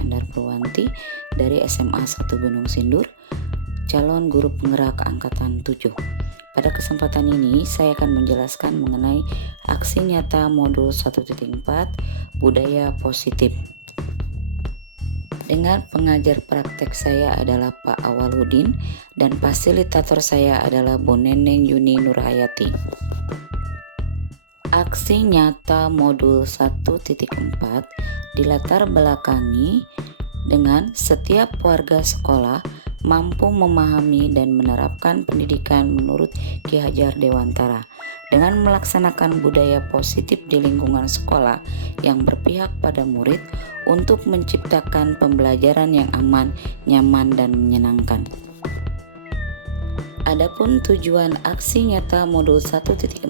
Andar Purwanti dari SMA 1 Gunung Sindur, calon guru penggerak angkatan 7. Pada kesempatan ini saya akan menjelaskan mengenai aksi nyata modul 1.4 budaya positif. Dengan pengajar praktek saya adalah Pak Awaludin dan fasilitator saya adalah Bu Neneng Yuni Nurhayati. Aksi nyata modul 1.4 dilatar belakangi dengan setiap warga sekolah mampu memahami dan menerapkan pendidikan menurut Ki Hajar Dewantara dengan melaksanakan budaya positif di lingkungan sekolah yang berpihak pada murid untuk menciptakan pembelajaran yang aman, nyaman, dan menyenangkan. Adapun tujuan aksi nyata modul 1.4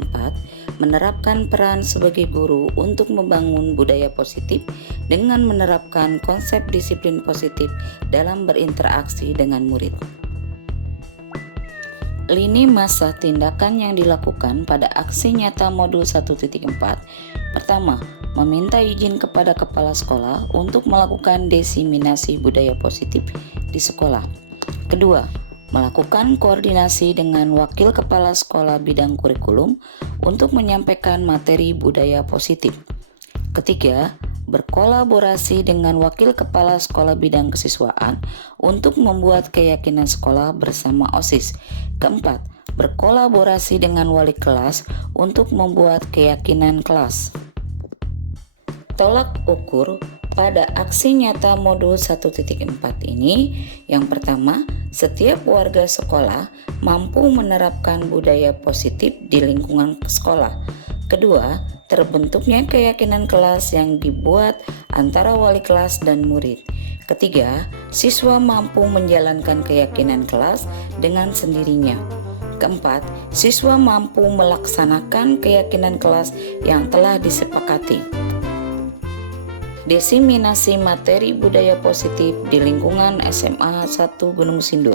menerapkan peran sebagai guru untuk membangun budaya positif dengan menerapkan konsep disiplin positif dalam berinteraksi dengan murid. Lini masa tindakan yang dilakukan pada aksi nyata modul 1.4. Pertama, meminta izin kepada kepala sekolah untuk melakukan diseminasi budaya positif di sekolah. Kedua, melakukan koordinasi dengan wakil kepala sekolah bidang kurikulum untuk menyampaikan materi budaya positif. Ketiga, berkolaborasi dengan wakil kepala sekolah bidang kesiswaan untuk membuat keyakinan sekolah bersama OSIS. Keempat, berkolaborasi dengan wali kelas untuk membuat keyakinan kelas. Tolak ukur pada aksi nyata modul 1.4 ini, yang pertama, setiap warga sekolah mampu menerapkan budaya positif di lingkungan sekolah. Kedua, terbentuknya keyakinan kelas yang dibuat antara wali kelas dan murid. Ketiga, siswa mampu menjalankan keyakinan kelas dengan sendirinya. Keempat, siswa mampu melaksanakan keyakinan kelas yang telah disepakati. Diseminasi materi budaya positif di lingkungan SMA 1 Gunung Sindur.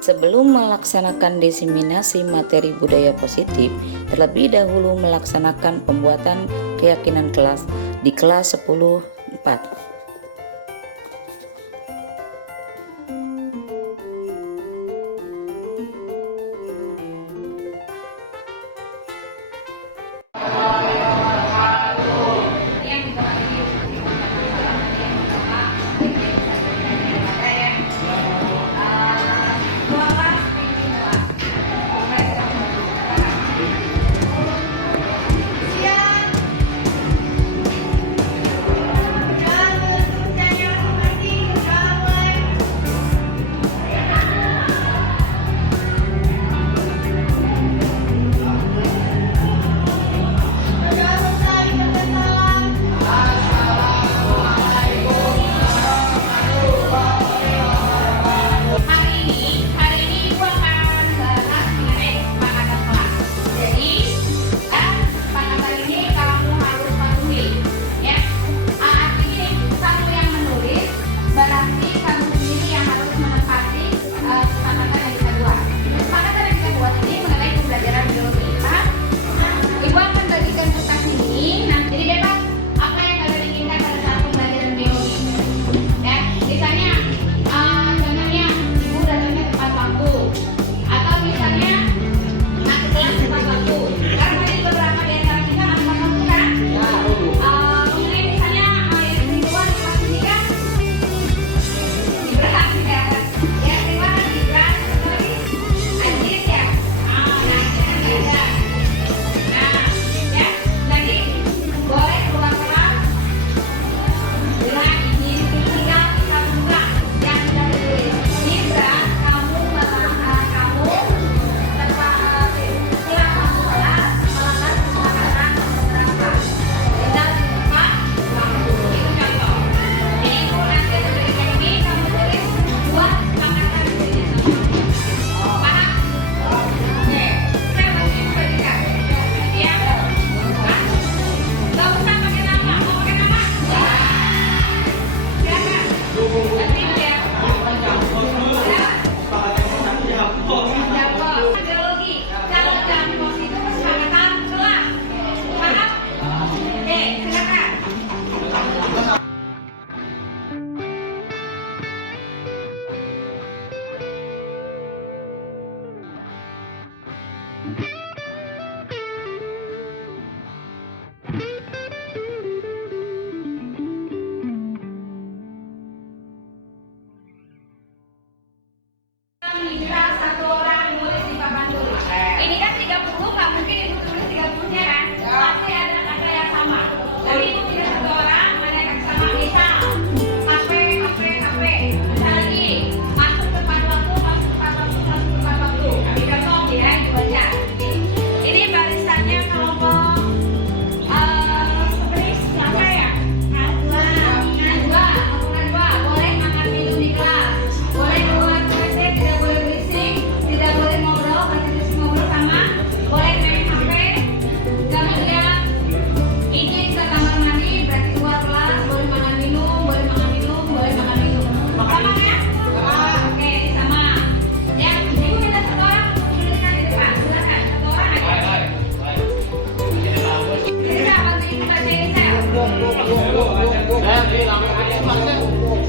Sebelum melaksanakan diseminasi materi budaya positif, terlebih dahulu melaksanakan pembuatan keyakinan kelas di kelas 10.4.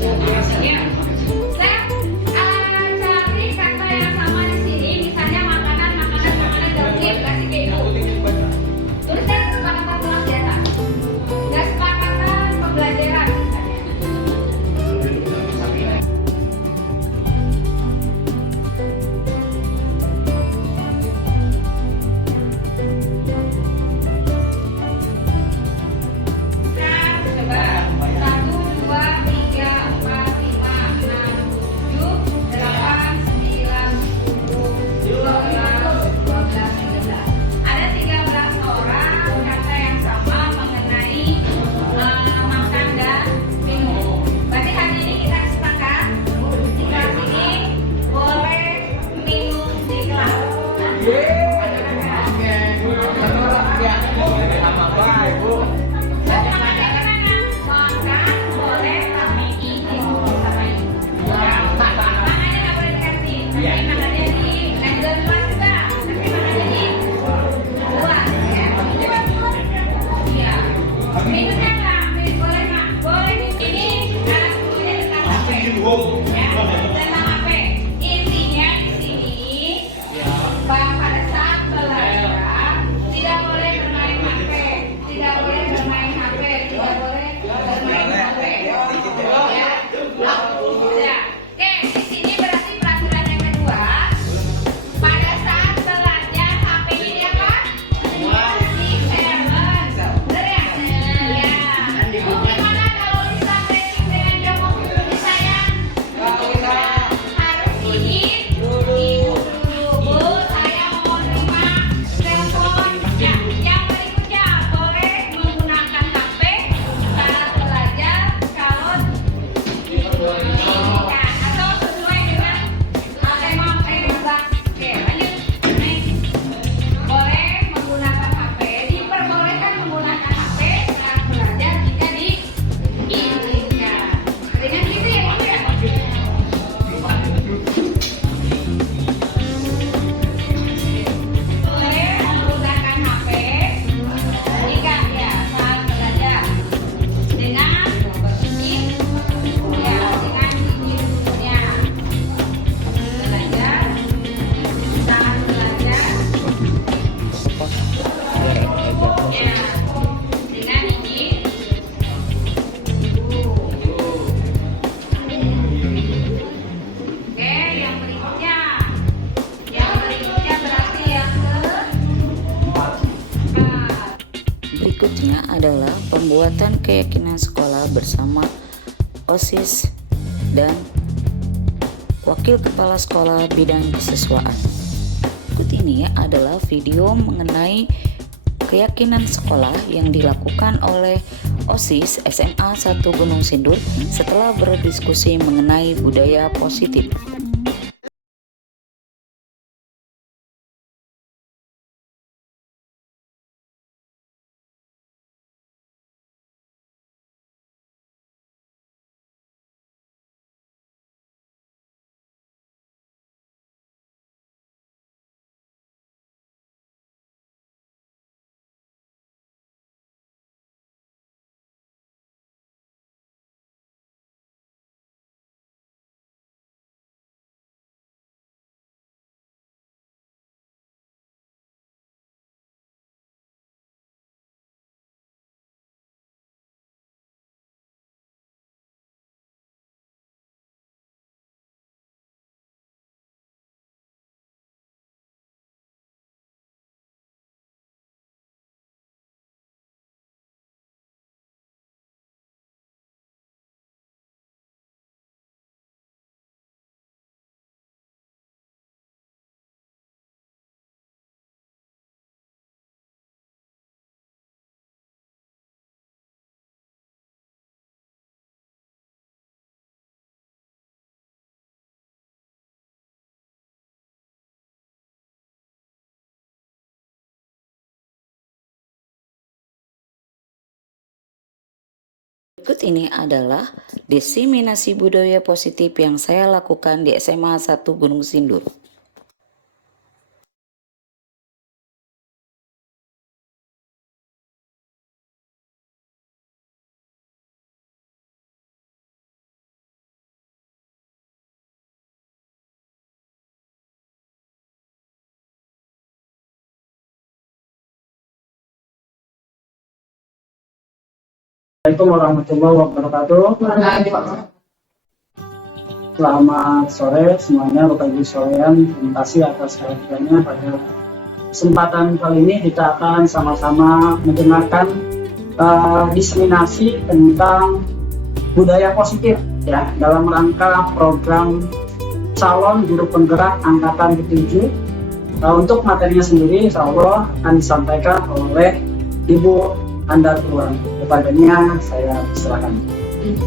Ya. Saya cari kata yang sama di sini, misalnya makanan jauhin, kasih ke ibu. Tulisnya kesepakatan pelajaran. Kesepakatan pembelajaran. Coba 1, 2, 3, 4, 5, 6, 7, 8, 9, 10, 11, 12, 13. Ada 13 orang kata yang sama mengenai makan dan minum. Berarti hari ini kita sepakat di kelas ini boleh minum di kelas. Intinya di sini bahwa pada saat belajar tidak boleh bermain HP, tidak boleh bermain HP, tidak boleh bermain HP. Ya, ya. Oke, di sini berarti peraturan yang kedua. Pada saat belajar HP-nya di apa? Di silent. Bener ya? Ya. Gimana kalau disampaikan dengan dia mau hubungi saya? Harus izin dulu. Bu, saya mau nerima telepon. Ya, yang berikutnya boleh menggunakan HP saat belajar kalau diizinkan atau sesuai dengan tema kelas. Oke, lanjut. Next. Boleh menggunakan HP, diperbolehkan menggunakan HP saat belajar jika diizinkan. Dengan gitu ya, Ibu ya? Boleh menggunakan HP jika ya saat belajar dengan izin ya dengan izin gurunya. Belajar saat belajar ya dengan izin guru. Oke, yang berikutnya berarti yang keempat. Berikutnya adalah pembuatan keyakinan sekolah bersama OSIS dan Wakil Kepala Sekolah Bidang Kesiswaan. Berikut ini adalah video mengenai keyakinan sekolah yang dilakukan oleh OSIS SMA 1 Gunung Sindur setelah berdiskusi mengenai budaya positif. Berikut ini adalah diseminasi budaya positif yang saya lakukan di SMA 1 Gunung Sindur. Assalamualaikum warahmatullahi wabarakatuh. Selamat sore semuanya, Bapak Ibu sekalian. Terima kasih atas kehadirannya pada kesempatan kali ini. Kita akan sama-sama mendengarkan diseminasi tentang budaya positif ya dalam rangka program calon guru penggerak angkatan ke-7. Untuk materinya sendiri insya Allah akan disampaikan oleh Ibu Andar Tuan. Kepadanya saya silakan.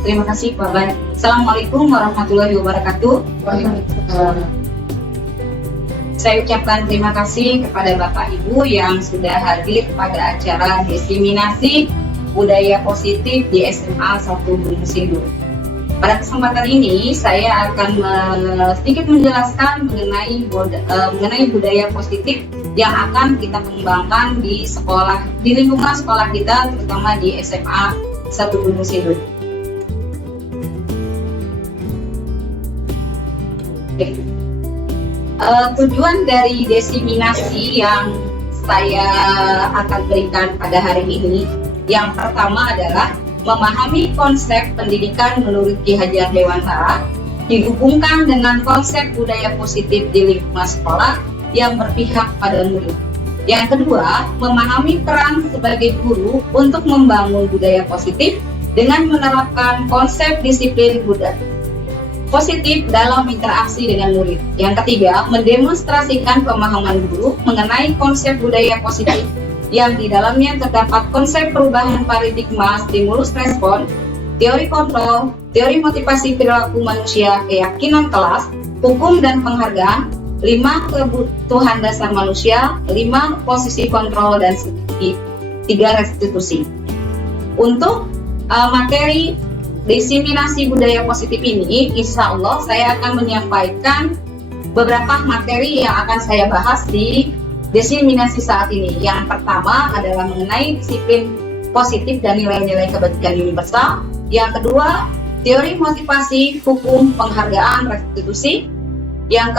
Terima kasih Pak Ban. Assalamualaikum warahmatullahi wabarakatuh. Saya ucapkan terima kasih kepada Bapak Ibu yang sudah hadir pada acara diseminasi budaya positif di SMA 1 Gunung Sindur. Pada kesempatan ini saya akan sedikit menjelaskan mengenai budaya positif yang akan kita kembangkan di sekolah, di lingkungan sekolah kita, terutama di SMA 1 Gunung Sindur. Tujuan dari diseminasi yang saya akan berikan pada hari ini, yang pertama adalah memahami konsep pendidikan menurut Ki Hajar Dewantara dihubungkan dengan konsep budaya positif di lingkungan sekolah yang berpihak pada murid. Yang kedua, memahami peran sebagai guru untuk membangun budaya positif dengan menerapkan konsep disiplin budaya positif dalam interaksi dengan murid. Yang ketiga, mendemonstrasikan pemahaman guru mengenai konsep budaya positif yang di dalamnya terdapat konsep perubahan paradigma stimulus respon, teori kontrol, teori motivasi perilaku manusia, keyakinan kelas, hukum dan penghargaan, 5 kebutuhan dasar manusia, 5 posisi kontrol, dan 3 restitusi. Untuk materi diseminasi budaya positif ini, insya Allah saya akan menyampaikan beberapa materi yang akan saya bahas di diseminasi saat ini. Yang pertama adalah mengenai disiplin positif dan nilai-nilai kebajikan universal. Yang kedua, teori motivasi, hukum, penghargaan, restitusi. Yang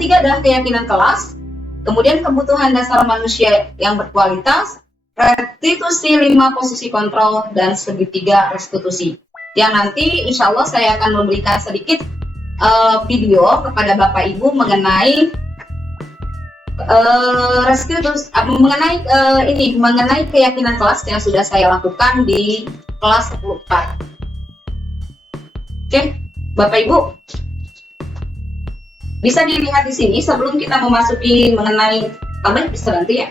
ketiga adalah keyakinan kelas. Kemudian kebutuhan dasar manusia yang berkualitas, restitusi, 5 posisi kontrol, dan segitiga restitusi. Yang nanti insya Allah saya akan memberikan sedikit video kepada Bapak Ibu mengenai mengenai keyakinan kelas yang sudah saya lakukan di kelas 10-4. Oke, Bapak Ibu bisa dilihat di sini sebelum kita memasuki mengenai tablet, bisa bantu ya.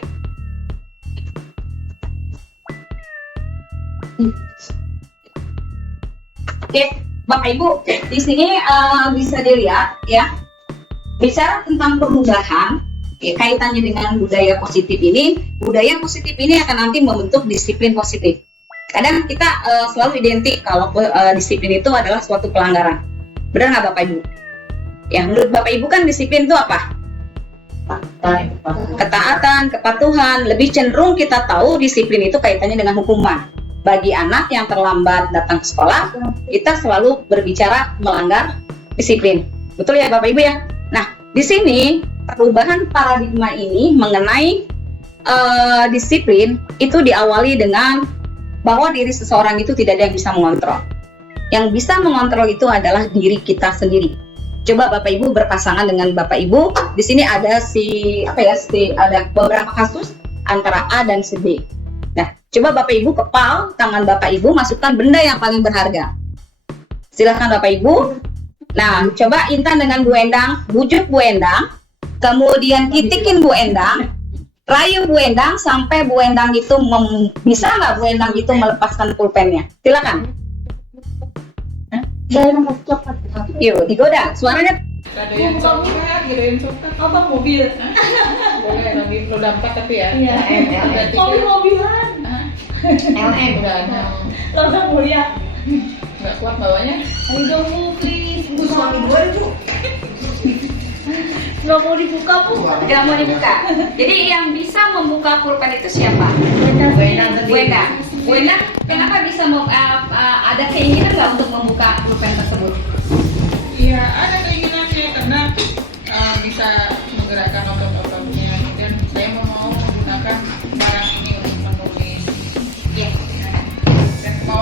Oke, Bapak Ibu, di sini bisa dilihat ya, bicara tentang perubahan ya, kaitannya dengan budaya positif ini. Budaya positif ini akan nanti membentuk disiplin positif. Kadang kita selalu identik kalau disiplin itu adalah suatu pelanggaran. Benar nggak Bapak Ibu? Ya, menurut Bapak Ibu kan disiplin itu apa? Ketaatan, kepatuhan. Lebih cenderung kita tahu disiplin itu kaitannya dengan hukuman. Bagi anak yang terlambat datang ke sekolah, kita selalu berbicara melanggar disiplin. Betul ya Bapak Ibu ya? Nah, di sini perubahan paradigma ini mengenai disiplin itu diawali dengan bahwa diri seseorang itu tidak ada yang bisa mengontrol. Yang bisa mengontrol itu adalah diri kita sendiri. Coba Bapak Ibu berpasangan dengan Bapak Ibu. Di sini ada ada beberapa kasus antara A dan si B. Nah, coba Bapak Ibu kepal tangan Bapak Ibu, masukkan benda yang paling berharga. Silahkan Bapak Ibu. Nah, coba Intan dengan Bu Endang, bujuk Bu Endang, kemudian titikin Bu Endang, rayu Bu Endang sampai Bu Endang itu bisa nggak Bu Endang itu melepaskan pulpennya? Silakan. Yuk, digoda. Suaranya. Ada yang coklat, ada yang coklat. Apa mobil? Boleh, lagi roda 4 tapi ya. Iya. Mobil-mobilan. LM udah ada. Logam mulia. Nggak kuat bawanya. Ayo dong Bu, please. Bu suami gue Bu. Nggak mau dibuka Bu. Nggak mau dibuka. Jadi yang bisa membuka pulpen itu siapa? Bu Endang. Bu Endang, kenapa bisa ada keinginan nggak untuk membuka pulpen tersebut? Iya, ada keinginannya karena bisa menggerakkan otot-ototnya. Dan saya mau menggunakan barang ini untuk menulis. Iya. Dan mau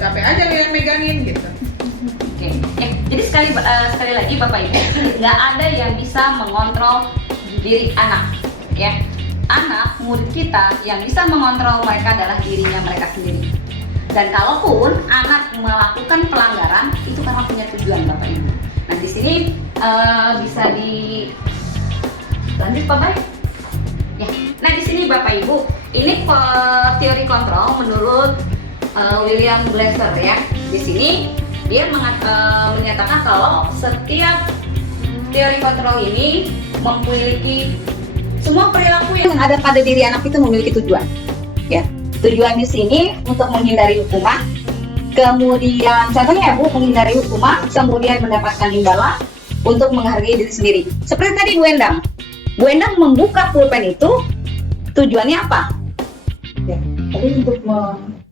capek aja lo yang megangin gitu. Oke. Ya, jadi sekali lagi Bapak Ibu, nggak ada yang bisa mengontrol diri anak, ya. Anak murid kita yang bisa mengontrol mereka adalah dirinya mereka sendiri. Dan kalaupun anak melakukan pelanggaran itu karena punya tujuan Bapak Ibu. Nah di sini bisa dilanjut Bapak. Ya. Nah di sini Bapak Ibu, ini teori kontrol menurut William Glasser ya. Di sini dia menyatakan kalau setiap teori kontrol ini memiliki semua perilaku yang ada pada diri anak itu memiliki tujuan. Ya, tujuan di sini untuk menghindari hukuman. Kemudian contohnya ya Bu, menghindari hukuman, kemudian mendapatkan imbalan untuk menghargai diri sendiri. Seperti tadi Bu Endang. Bu Endang membuka pulpen itu tujuannya apa? Ya, tapi untuk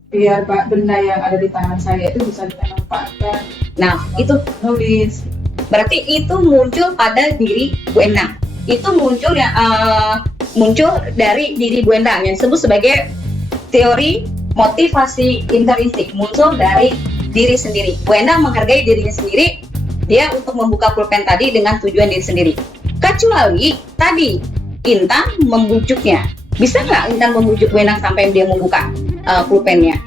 biar benda yang ada di tangan saya itu bisa kita manfaatkan. Nah, itu Nulis. berarti itu muncul pada diri Bu Endang. Itu muncul muncul dari diri Bu Endang yang disebut sebagai teori motivasi intrinsik, muncul dari diri sendiri. Bu Endang menghargai dirinya sendiri, dia untuk membuka pulpen tadi dengan tujuan diri sendiri. Kecuali tadi Intan membujuknya. Bisa nggak Intan membujuk Bu Endang sampai dia membuka pulpennya?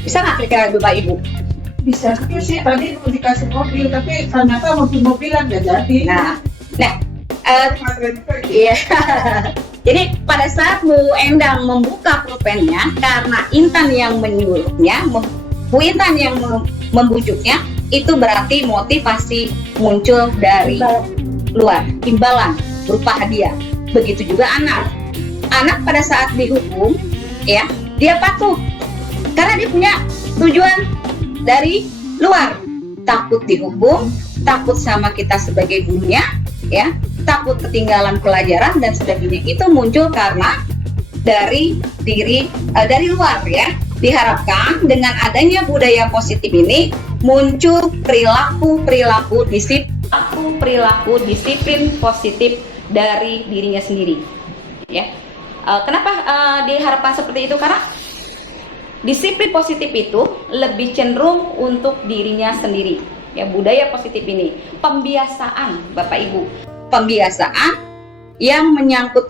Bisa nggak kira-kira Bapak Ibu? Bisa sih, tadi mau dikasih mobil tapi ternyata mobil-mobilan nggak jadi. Nah, iya. Jadi pada saat Bu Endang membuka pulpennya karena Intan yang menyuruhnya, Bu Intan yang membujuknya, itu berarti motivasi muncul dari luar, imbalan berupa hadiah. Begitu juga anak. Anak pada saat dihukum, ya, dia patuh karena dia punya tujuan dari luar. Takut dihukum, takut sama kita sebagai gurunya, ya, takut ketinggalan pelajaran dan sebagainya. Itu muncul karena dari dari luar ya. Diharapkan dengan adanya budaya positif ini muncul perilaku disiplin positif dari dirinya sendiri. Ya. Kenapa diharapkan seperti itu? Karena disiplin positif itu lebih cenderung untuk dirinya sendiri. Ya, budaya positif ini pembiasaan Bapak Ibu, pembiasaan yang menyangkut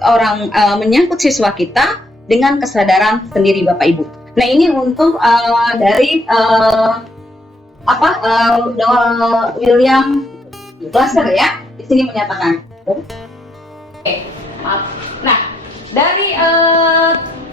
menyangkut siswa kita dengan kesadaran sendiri Bapak Ibu. Nah ini untuk dari William Glasser ya, di sini menyatakan. Oke, maaf. Nah dari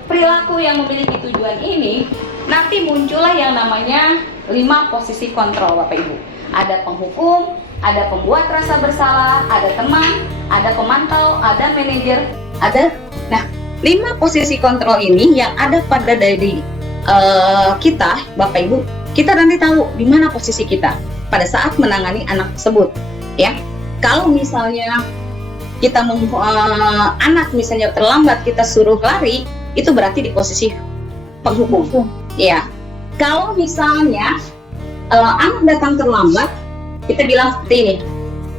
perilaku yang memiliki tujuan ini nanti muncullah yang namanya 5 posisi kontrol Bapak Ibu. Ada penghukum, ada pembuat rasa bersalah, ada teman, ada pemantau, ada manajer, ada. Nah, 5 posisi kontrol ini yang ada pada dari kita, Bapak Ibu, kita nanti tahu di mana posisi kita pada saat menangani anak tersebut. Ya, kalau misalnya kita anak misalnya terlambat, kita suruh lari, itu berarti di posisi penghukum. Ya, kalau misalnya anak datang terlambat, kita bilang seperti ini,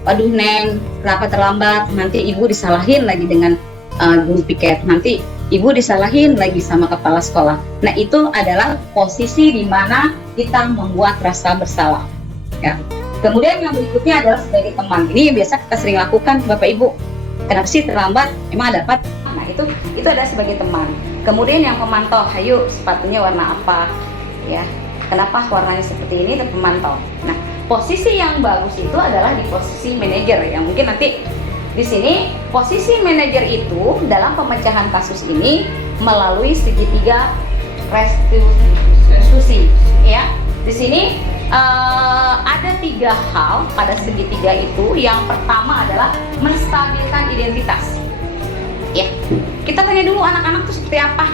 waduh Neng, kenapa terlambat? Nanti ibu disalahin lagi dengan guru piket, nanti ibu disalahin lagi sama kepala sekolah. Nah itu adalah posisi di mana kita membuat rasa bersalah. Ya. Kemudian yang berikutnya adalah sebagai teman. Ini biasa kita sering lakukan Bapak Ibu. Kenapa sih terlambat? Emang ada apa? Nah itu adalah sebagai teman. Kemudian yang pemantau, ayo sepatunya warna apa? Ya, kenapa warnanya seperti ini? Itu pemantau. Nah, posisi yang bagus itu adalah di posisi manajer yang mungkin nanti di sini posisi manajer itu dalam pemecahan kasus ini melalui segitiga restitusi. Ya, di sini ada 3 hal pada segitiga itu. Yang pertama adalah menstabilkan identitas. Ya, kita tanya dulu anak-anak itu seperti apa.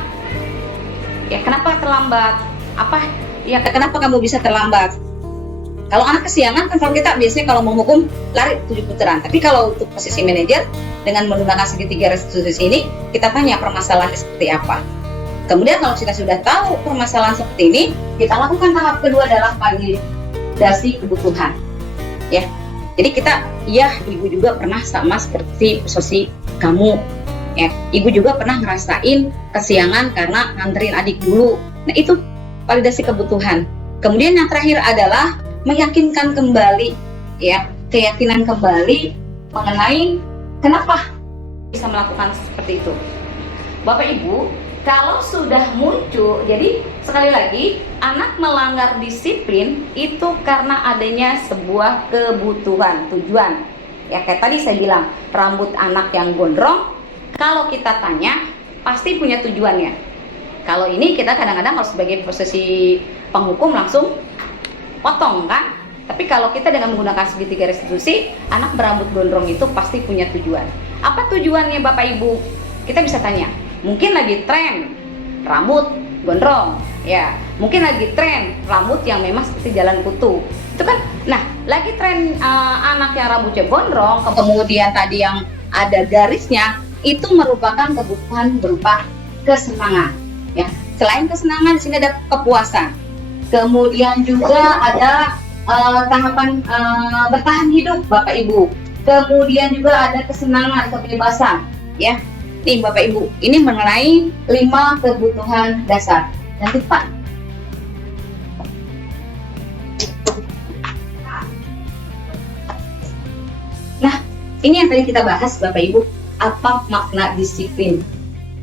Ya, kenapa terlambat? Apa? Ya, kenapa kamu bisa terlambat? Kalau anak kesiangan kan kalau kita biasanya kalau mau hukum lari 7 putaran. Tapi kalau untuk posisi manajer dengan menggunakan segitiga restitusi ini, kita tanya permasalahannya seperti apa. Kemudian kalau kita sudah tahu permasalahan seperti ini, kita lakukan tahap kedua adalah validasi kebutuhan. Ya. Jadi kita, ya ibu juga pernah sama seperti posisi kamu. Ya, ibu juga pernah ngerasain kesiangan karena nganterin adik dulu. Nah itu validasi kebutuhan. Kemudian yang terakhir adalah meyakinkan kembali, ya, keyakinan kembali mengenai kenapa bisa melakukan seperti itu. Bapak Ibu, kalau sudah muncul, jadi sekali lagi, anak melanggar disiplin itu karena adanya sebuah kebutuhan, tujuan. Ya kayak tadi saya bilang, rambut anak yang gondrong, kalau kita tanya, pasti punya tujuannya. Kalau ini kita kadang-kadang harus sebagai posisi penghukum langsung potong kan. Tapi kalau kita dengan menggunakan segitiga restitusi, anak berambut gondrong itu pasti punya tujuan. Apa tujuannya Bapak Ibu? Kita bisa tanya. Mungkin lagi tren rambut gondrong, ya. Mungkin lagi tren rambut yang memang seperti jalan kutu. Itu kan. Nah, lagi tren anak yang rambutnya gondrong, kemudian tadi yang ada garisnya, itu merupakan kebutuhan berupa kesenangan, ya. Selain kesenangan, di sini ada kepuasan. Kemudian juga ada tahapan bertahan hidup Bapak Ibu. Kemudian juga ada kesenangan, kebebasan, ya. Nih Bapak Ibu, ini mengenai 5 kebutuhan dasar. Nanti Pak. Nah, ini yang tadi kita bahas Bapak Ibu, apa makna disiplin?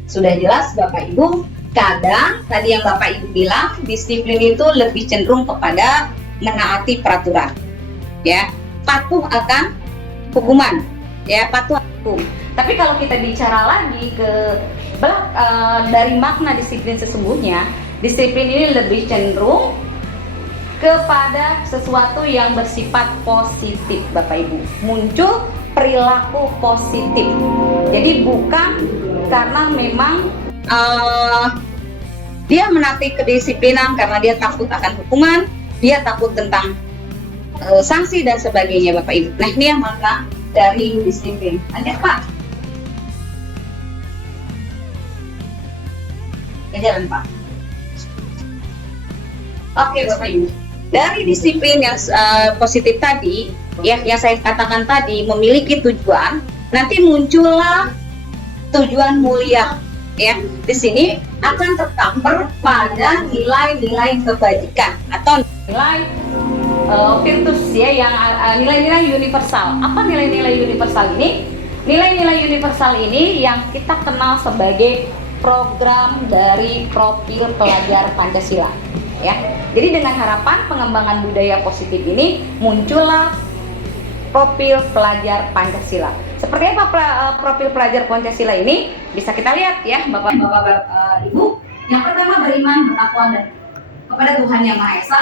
Sudah jelas Bapak Ibu, kadang tadi yang Bapak Ibu bilang, disiplin itu lebih cenderung kepada menaati peraturan, ya, patuh akan hukuman, ya, patuh akan hukum. Tapi kalau kita bicara lagi dari makna disiplin sesungguhnya, disiplin ini lebih cenderung kepada sesuatu yang bersifat positif Bapak Ibu, muncul perilaku positif. Jadi bukan karena memang dia menaati kedisiplinan karena dia takut akan hukuman, dia takut tentang sanksi dan sebagainya Bapak Ibu. Nah, ini yang makna dari disiplin. Lanjut Pak. Ya, jalan Pak. Oke Bapak Ibu. Dari disiplin yang positif tadi, ya, yang saya katakan tadi memiliki tujuan, nanti muncullah tujuan mulia. Ya, di sini akan tertamper pada nilai-nilai kebajikan atau nilai virtus, ya, yang nilai-nilai universal. Apa nilai-nilai universal ini? Nilai-nilai universal ini yang kita kenal sebagai program dari profil pelajar Pancasila, ya. Jadi dengan harapan pengembangan budaya positif ini muncullah profil pelajar Pancasila. Seperti apa profil pelajar Pancasila ini? Bisa kita lihat, ya, Bapak-Bapak, Ibu. Yang pertama, beriman, bertakwa dan kepada Tuhan Yang Maha Esa.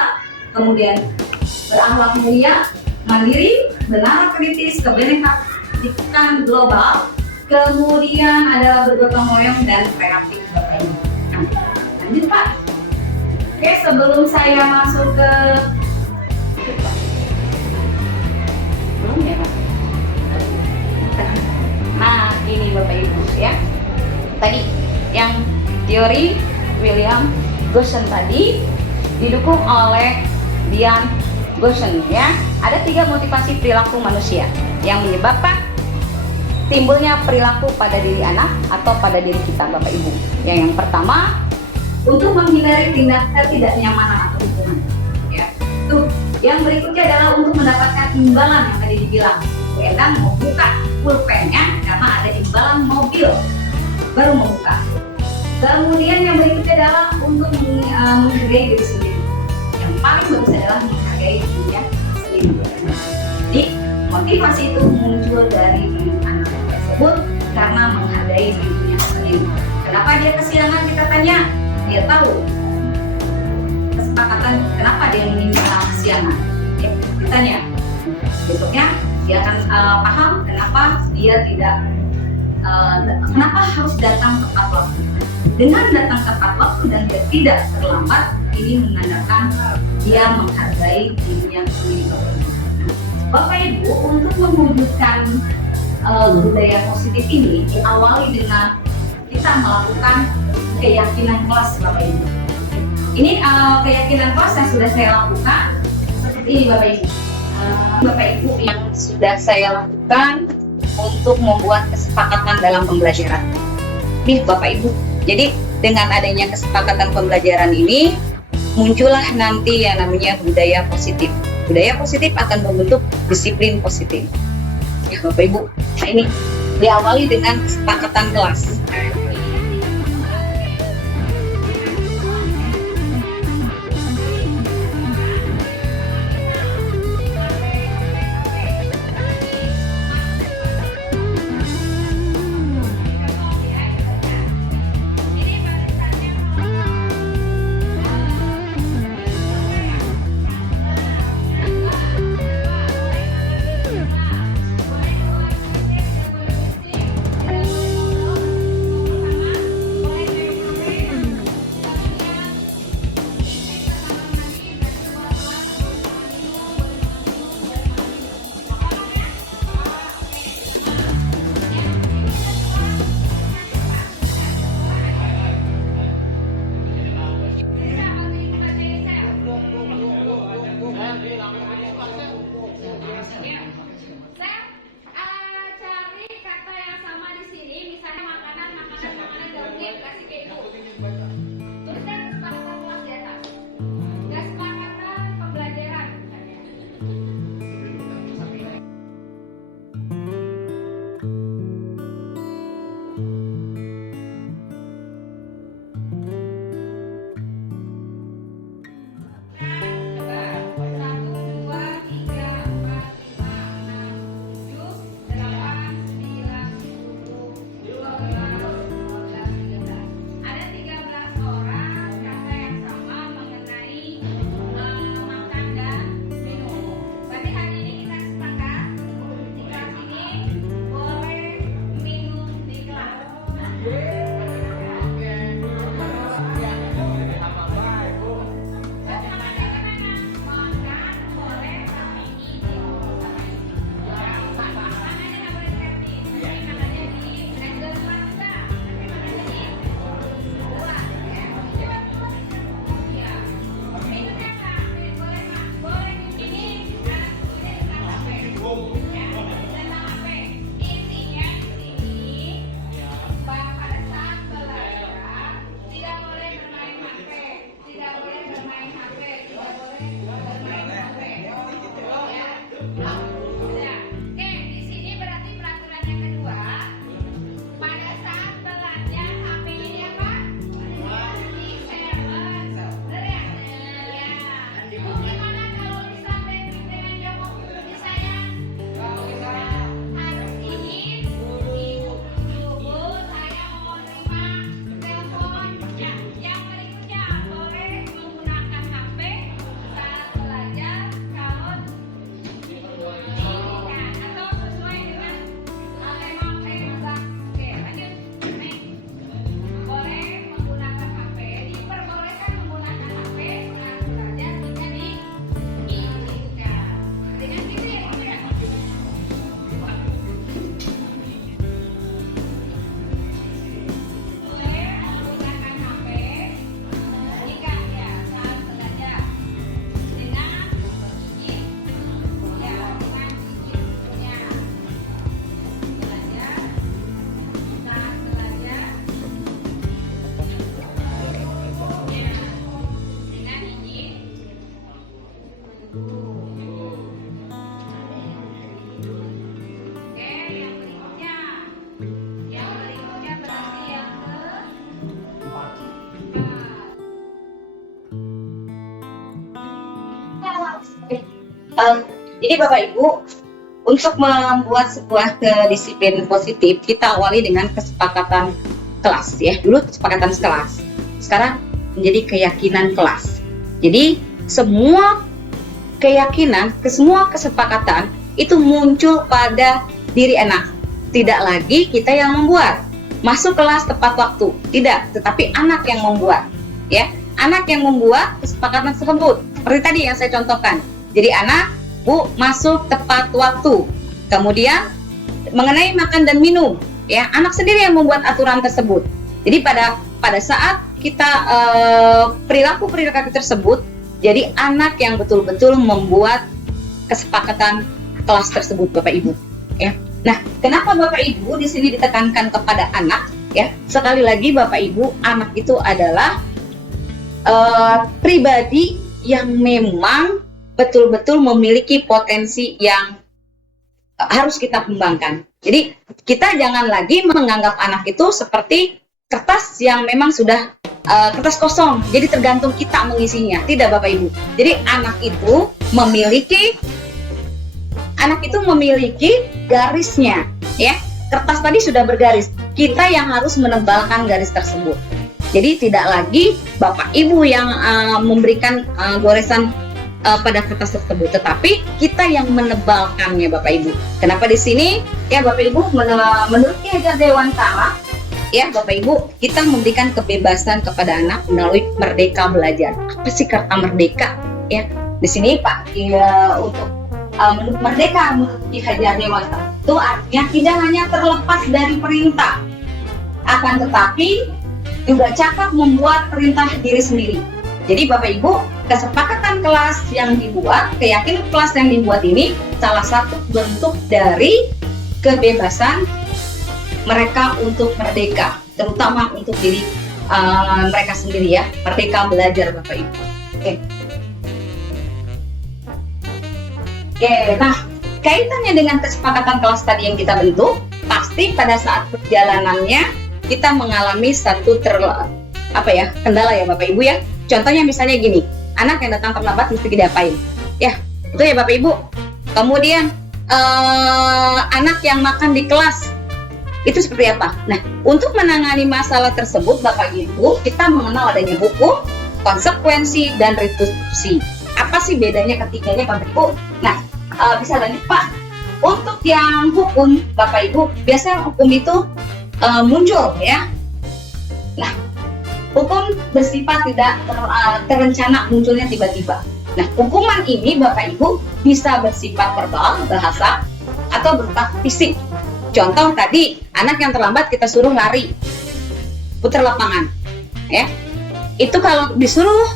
Kemudian berakhlak mulia, mandiri, benar, kritis, kebinekaan global. Kemudian ada bergotong royong dan kreatif Bapak Ibu. Nah, lanjut Pak. Oke, sebelum saya masuk ke belum ya Pak. Nah, ini Bapak Ibu, ya. Tadi yang teori William Goshen tadi didukung oleh Dian Goshen, ya. Ada 3 motivasi perilaku manusia yang menyebabkan timbulnya perilaku pada diri anak atau pada diri kita Bapak Ibu. Yang pertama, untuk menghindari tindakan tidak nyamanan atau hukuman, ya. Tuh, yang berikutnya adalah untuk mendapatkan imbalan yang tadi dibilang. Bu Endang membuka pulpennya karena ada imbalan mobil, baru membuka. Kemudian yang berikutnya adalah untuk menghargai diri sendiri. Yang paling bagus adalah menghargai dirinya sendiri. Jadi motivasi itu muncul dari anak tersebut karena menghargai dirinya sendiri. Kenapa dia kesiangan, kita tanya, dia tahu kesepakatan kenapa dia meninggal kesiangan. Ya, ditanya, besoknya dia akan paham kenapa dia tidak kenapa harus datang tepat waktu. Dengan datang tepat waktu dan dia tidak terlambat, ini menandakan dia menghargai dirinya sendiri. Bapak Ibu, untuk mewujudkan budaya positif ini diawali dengan kita melakukan keyakinan kelas Bapak Ibu. Ini keyakinan kelas yang sudah saya lakukan seperti ini Bapak Ibu. Bapak Ibu yang sudah saya lakukan untuk membuat kesepakatan dalam pembelajaran. Nih Bapak Ibu, jadi dengan adanya kesepakatan pembelajaran ini, muncullah nanti yang namanya budaya positif. Budaya positif akan membentuk disiplin positif. Ya Bapak Ibu, nah ini diawali dengan kesepakatan kelas. Cari kata yang sama di sini, misalnya makanan gaungin, kasih ke ibu. Tuliskan kesepakatan kelas di atas. Kesepakatan pembelajaran misalnya. Ada 13 orang kata yang sama mengenai makan dan minum. Berarti hari ini kita sepakat di kelas ini boleh minum di kelas. Pada saat belajar tidak boleh bermain HP, tidak boleh bermain HP, tidak boleh bermain HP. Ya. Sudah. Oke, di sini berarti peraturan yang kedua. Pada saat belajar HP-nya di apa? Di silent. Benar ya? Ya. Gimana kalau disampai dengan jawab misalnya harus izin ibu saya mau terima telepon. Ya, yang berikutnya boleh menggunakan HP saat belajar kalau diinginkan atau sesuai dengan tema tembak. Oke, lanjut. Nih. Boleh menggunakan HP, diperbolehkan menggunakan HP saat belajar jika diizinkan. Dengan gitu ya, Ibu ya? Boleh menggunakan HP jika ya saat belajar dengan izin, ya dengan izinnya belajar saat belajar ya dengan izin. Oke, yang berikutnya berarti yang Jadi Bapak Ibu, untuk membuat sebuah kedisiplinan positif, kita awali dengan kesepakatan kelas ya. Dulu kesepakatan kelas, sekarang menjadi keyakinan kelas. Jadi semua keyakinan, semua kesepakatan itu muncul pada diri anak. Tidak lagi kita yang membuat. Masuk kelas tepat waktu, tidak, tetapi anak yang membuat. Ya, anak yang membuat kesepakatan tersebut. Seperti tadi yang saya contohkan. Jadi anak, Bu, masuk tepat waktu. Kemudian mengenai makan dan minum, ya, anak sendiri yang membuat aturan tersebut. Jadi pada saat kita perilaku tersebut, jadi anak yang betul-betul membuat kesepakatan kelas tersebut, Bapak Ibu. Ya. Nah, kenapa Bapak Ibu di sini ditekankan kepada anak? Ya, sekali lagi Bapak Ibu, anak itu adalah pribadi yang memang betul-betul memiliki potensi yang harus kita kembangkan. Jadi kita jangan lagi menganggap anak itu seperti kertas yang memang sudah kertas kosong, jadi tergantung kita mengisinya. Tidak Bapak Ibu. Jadi anak itu memiliki garisnya, ya. Kertas tadi sudah bergaris. Kita yang harus menebalkan garis tersebut. Jadi tidak lagi Bapak Ibu yang memberikan goresan pada kertas tersebut, tetapi kita yang menebalkannya Bapak Ibu. Kenapa di sini? Ya Bapak Ibu, menurut Ki Hajar Dewantara, ya Bapak Ibu, kita memberikan kebebasan kepada anak melalui merdeka belajar. Apa sih kata merdeka? Ya, di sini Pak, ya, untuk menurut merdeka menurut Ki Hajar Dewantara itu artinya tidak hanya terlepas dari perintah, akan tetapi juga cakap membuat perintah diri sendiri. Jadi Bapak Ibu, kesepakatan kelas yang dibuat, keyakinan kelas yang dibuat ini salah satu bentuk dari kebebasan mereka untuk merdeka, terutama untuk diri mereka sendiri ya, merdeka belajar Bapak Ibu. Oke, nah kaitannya dengan kesepakatan kelas tadi yang kita bentuk, pasti pada saat perjalanannya kita mengalami satu kendala ya Bapak Ibu ya. Contohnya misalnya gini, anak yang datang terlambat mesti diapain? Ya, itu ya Bapak Ibu. Kemudian anak yang makan di kelas itu seperti apa? Nah, untuk menangani masalah tersebut Bapak Ibu, kita mengenal adanya hukum, konsekuensi, dan restitusi. Apa sih bedanya ketiganya Bapak Ibu? Nah, bisa lanjut Pak. Untuk yang hukum Bapak Ibu, biasanya hukum itu muncul ya. Nah, hukum bersifat tidak terencana munculnya tiba-tiba. Nah, hukuman ini Bapak Ibu bisa bersifat verbal, bahasa, atau berupa fisik. Contoh tadi, anak yang terlambat kita suruh lari, putar lapangan, ya. Itu kalau disuruh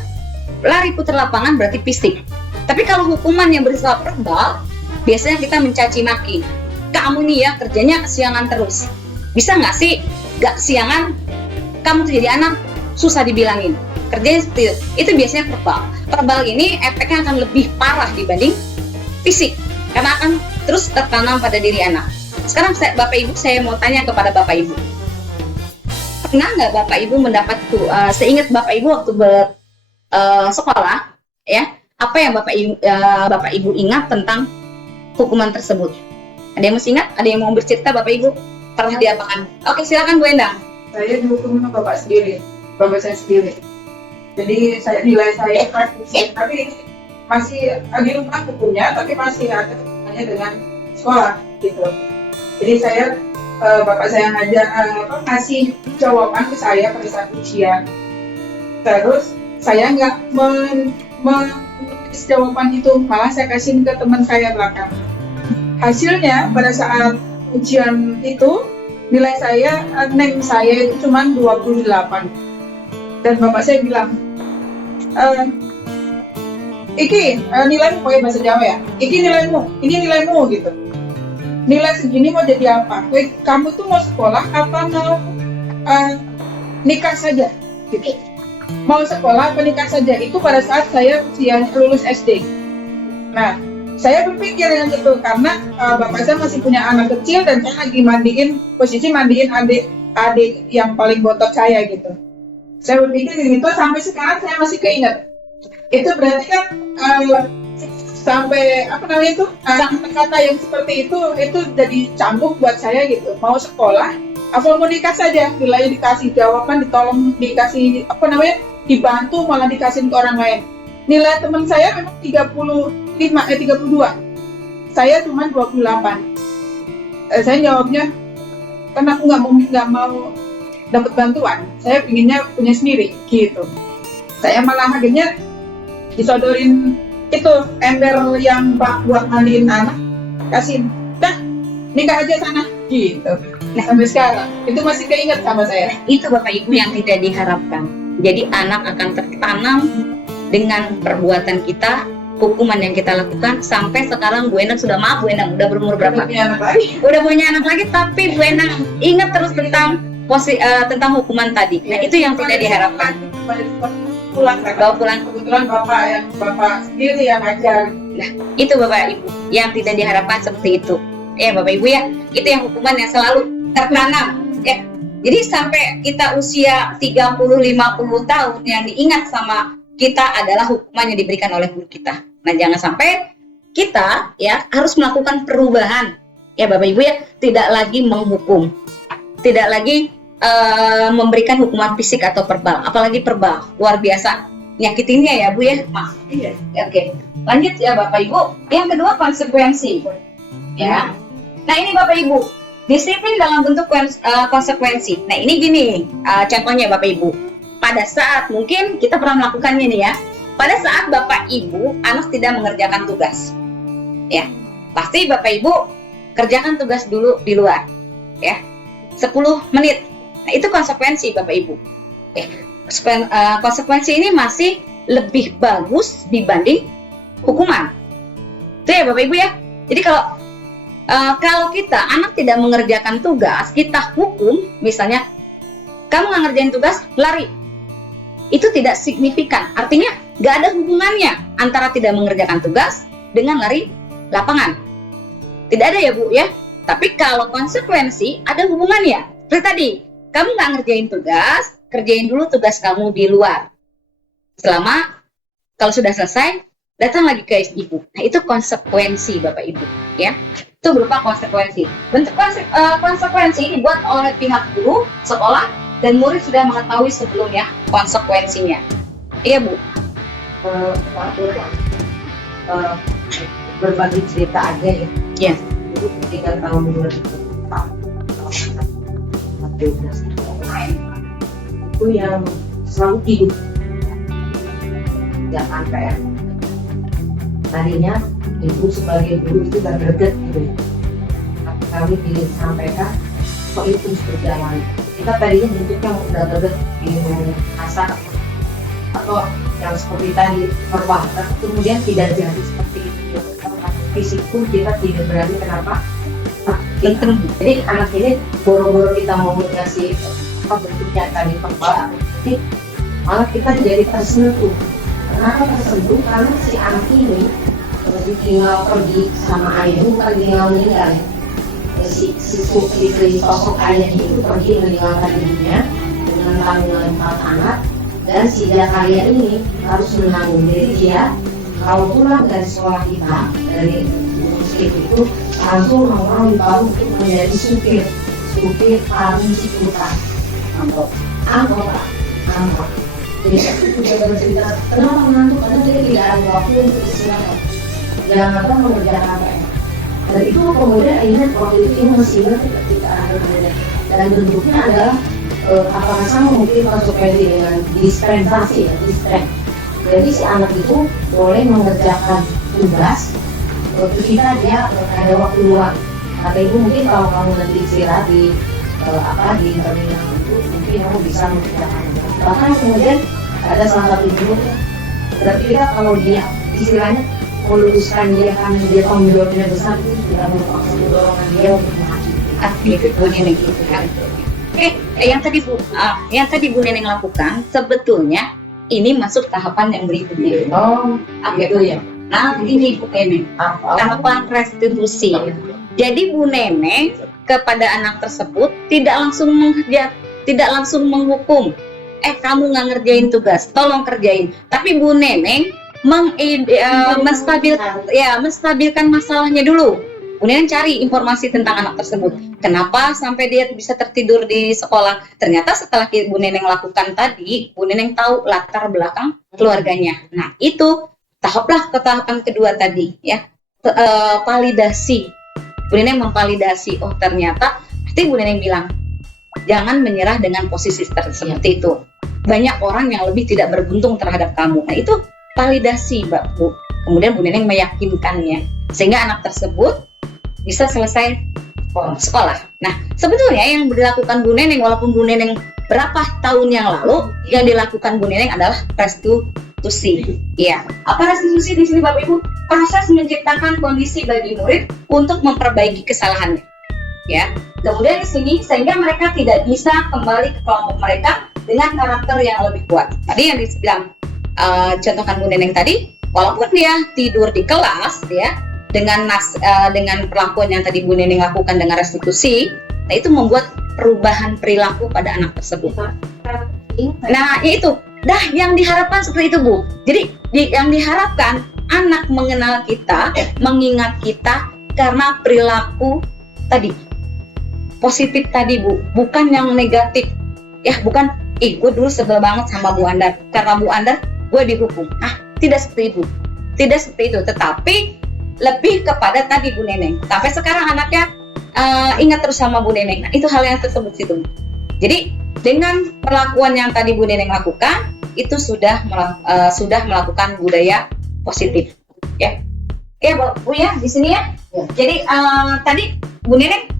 lari putar lapangan berarti fisik. Tapi kalau hukuman yang bersifat verbal, biasanya kita mencaci maki. Kamu nih ya kerjanya kesiangan terus. Bisa nggak sih nggak siangan? Kamu tuh jadi anak susah dibilangin. Kerjanya seperti itu. Itu biasanya verbal. Verbal ini efeknya akan lebih parah dibanding fisik, karena akan terus tertanam pada diri anak. Sekarang Bapak Ibu, saya mau tanya kepada Bapak Ibu. Pernah nggak Bapak Ibu mendapat seingat Bapak Ibu waktu sekolah, ya, apa yang Bapak Ibu ingat tentang hukuman tersebut? Ada yang masih ingat? Ada yang mau bercerita Bapak Ibu? Pernah diapakan? Oke, silakan Bu Endang. Saya dihukum sama bapak saya sendiri. Jadi nilai saya praktis, tapi masih di rumah hukumnya, tapi masih ada hubungannya dengan sekolah gitu. Jadi bapak saya ngasih jawaban ke saya pada saat ujian. Terus saya nggak menulis jawaban itu, malah saya kasih ke teman saya belakang. Hasilnya pada saat ujian itu nilai neng saya itu cuma 28. Dan bapak saya bilang, iki nilaimu, pakai bahasa Jawa ya, iki nilaimu, ini nilaimu gitu. Nilai segini mau jadi apa? Kamu tuh mau sekolah apa mau nikah saja? Gitu. Mau sekolah apa nikah saja? Itu pada saat saya usia lulus SD. Nah, saya berpikir yang itu karena bapak saya masih punya anak kecil dan saya lagi mandiin adik yang paling botot saya gitu. Saya berpikir gitu, sampai sekarang saya masih keinget. Itu berarti kan sampai kata yang seperti itu jadi cambuk buat saya gitu. Mau sekolah apa mau nikah saja? Nilainya dikasih jawaban, ditolong dikasih dibantu malah dikasih ke orang lain. Nilai teman saya memang 32. Saya cuma 28. Saya jawabnya karena aku nggak mau dapat bantuan. Saya pinginnya punya sendiri gitu. Saya malah akhirnya disodorin itu ember yang buat mandiin anak, kasih dah nikah aja sana gitu. Nah, sampai sekarang itu masih keinget sama saya. Itu Bapak Ibu yang tidak diharapkan. Jadi anak akan tertanam dengan perbuatan kita, hukuman yang kita lakukan. Sampai sekarang Bu Endang sudah maaf, Bu Endang udah berumur berapa? Udah punya anak lagi, tapi Bu Endang ingat terus tentang hukuman tadi. Nah, itu yang tidak diharapkan. pulang. Bawa pulang. Kebetulan bapak sendiri yang ngajar. Nah, itu Bapak Ibu yang tidak diharapkan seperti itu. Ya Bapak Ibu ya, itu yang hukuman yang selalu tertanam ya. Jadi sampai kita usia 30-50 tahun yang diingat sama kita adalah hukuman yang diberikan oleh guru kita. Nah, jangan sampai kita ya harus melakukan perubahan ya Bapak Ibu ya, tidak lagi menghukum, tidak lagi memberikan hukuman fisik atau verbal, apalagi verbal, luar biasa nyakitinnya ya Bu ya. Maaf. Iya. Oke, lanjut ya Bapak Ibu. Yang kedua konsekuensi ya. Nah ini Bapak Ibu, disiplin dalam bentuk konsekuensi. Nah ini gini contohnya Bapak Ibu. Pada saat mungkin kita pernah melakukannya nih ya. Pada saat Bapak Ibu anak tidak mengerjakan tugas, ya pasti Bapak Ibu kerjakan tugas dulu di luar, ya 10 menit. Nah itu konsekuensi Bapak Ibu. Konsekuensi ini masih lebih bagus dibanding hukuman. Itu ya Bapak Ibu ya. Jadi kalau kita anak tidak mengerjakan tugas, kita hukum, misalnya kamu nggak ngerjain tugas, lari. Itu tidak signifikan. Artinya nggak ada hubungannya antara tidak mengerjakan tugas dengan lari lapangan. Tidak ada ya Bu ya. Tapi kalau konsekuensi ada hubungannya. Seperti tadi, kamu nggak ngerjain tugas, kerjain dulu tugas kamu di luar. Kalau sudah selesai, datang lagi ke ibu. Nah itu konsekuensi Bapak Ibu ya. Itu berupa konsekuensi. Bentuk konsekuensi dibuat oleh pihak guru, sekolah, dan murid sudah mengetahui sebelumnya konsekuensinya. Iya Bu. Berbagi cerita aja ya. Iya. Dulu ketika tahun 2014 itu yang selalu tidur nggak sampai. Tadinya ibu sebagai guru itu gak greget gitu ya. Tapi kali disampaikan kok itu terus berjalan. Kita tadinya bentuknya udah greget ingin kasar atau yang seperti tadi perwahkan, kemudian tidak jadi seperti itu. Fisik pun kita tidak berani, kenapa? Jadi anak ini boro-boro kita mau ngasih bentuknya tadi verbal, malah kita jadi tersentuh. Kenapa tersentuh? Karena si anak ini tinggal pergi sama ayah, bukan tinggal meninggal. Si sosok ayahnya itu pergi meninggalkan dirinya dengan tanggungan 4 anak, dan si Zakaria ini harus menanggung. Jadi dia kalau pulang dari sekolah kita, dari muslim itu langsung orang dibawa untuk menjadi supir kami Ciputat, angkot. Jadi itu dia bercerita, kenapa menantu? Karena dia tidak ada waktu untuk istirahat, jangan mengerjakan PR. Dan itu kemudian akhirnya waktu itu ini masih ketika ada kemudian, dan bentuknya adalah apakah sama mungkin konsekuensi dengan dispensasi ya, Jadi si anak itu boleh mengerjakan tugas ketika dia ada waktu luang. Kata ibu, mungkin kalau kamu nanti istirahat di terminal itu, mungkin kamu bisa mengerjakan. Bahkan kemudian ada salah satu guru, berarti kita kalau dia istilahnya meluruskan dia karena dia tanggung jawabnya besar, itu tidak merupakan dorongan dia untuk menghasilkan. Yang tadi Bu Neneng lakukan sebetulnya ini masuk tahapan yang berikutnya. Gitu ya. Nah, ini Bu Neneng, tahapan restitusi. Jadi Bu Neneng kepada anak tersebut tidak langsung menghukum. Kamu nggak ngerjain tugas, tolong kerjain. Tapi Bu Neneng menstabilkan masalahnya dulu. Bu Neneng cari informasi tentang anak tersebut. Kenapa sampai dia bisa tertidur di sekolah? Ternyata setelah Bu Neneng lakukan tadi, Bu Neneng tahu latar belakang keluarganya. Nah, itu tahaplah ke tahapan kedua tadi, ya. Validasi. Bu Neneng memvalidasi. Oh, ternyata pasti Bu Neneng bilang, jangan menyerah dengan posisi seperti itu. Banyak orang yang lebih tidak beruntung terhadap kamu. Nah, itu validasi, Mbak Bu. Kemudian Bu Neneng meyakinkannya, sehingga anak tersebut bisa selesai sekolah. Nah, sebetulnya yang dilakukan Bu Neneng, walaupun Bu Neneng berapa tahun yang lalu, yang dilakukan Bu Neneng adalah restitusi. Ya, apa restitusi di sini Bapak Ibu? Proses menciptakan kondisi bagi murid untuk memperbaiki kesalahannya. Ya, kemudian di sini sehingga mereka tidak bisa kembali ke kelompok mereka dengan karakter yang lebih kuat. Tadi yang dibilang contohkan Bu Neneng tadi, walaupun dia tidur di kelas ya dengan perlakuan yang tadi Bu Neneng lakukan dengan restitusi, nah itu membuat perubahan perilaku pada anak tersebut. Nah itu yang diharapkan seperti itu Bu. Jadi yang diharapkan anak mengenal kita, mengingat kita karena perilaku tadi positif tadi Bu, bukan yang negatif ya, bukan gue dulu sebel banget sama Bu Andar karena Bu Andar gue dihukum. Tidak seperti itu, tidak seperti itu, tetapi lebih kepada tadi Bu Neneng. Sampai sekarang anaknya ingat terus sama Bu Neneng. Nah, itu hal yang tersebut situ. Jadi dengan perlakuan yang tadi Bu Neneng lakukan, itu sudah melakukan budaya positif. Ya, Bu ya di sini ya. Jadi tadi Bu Neneng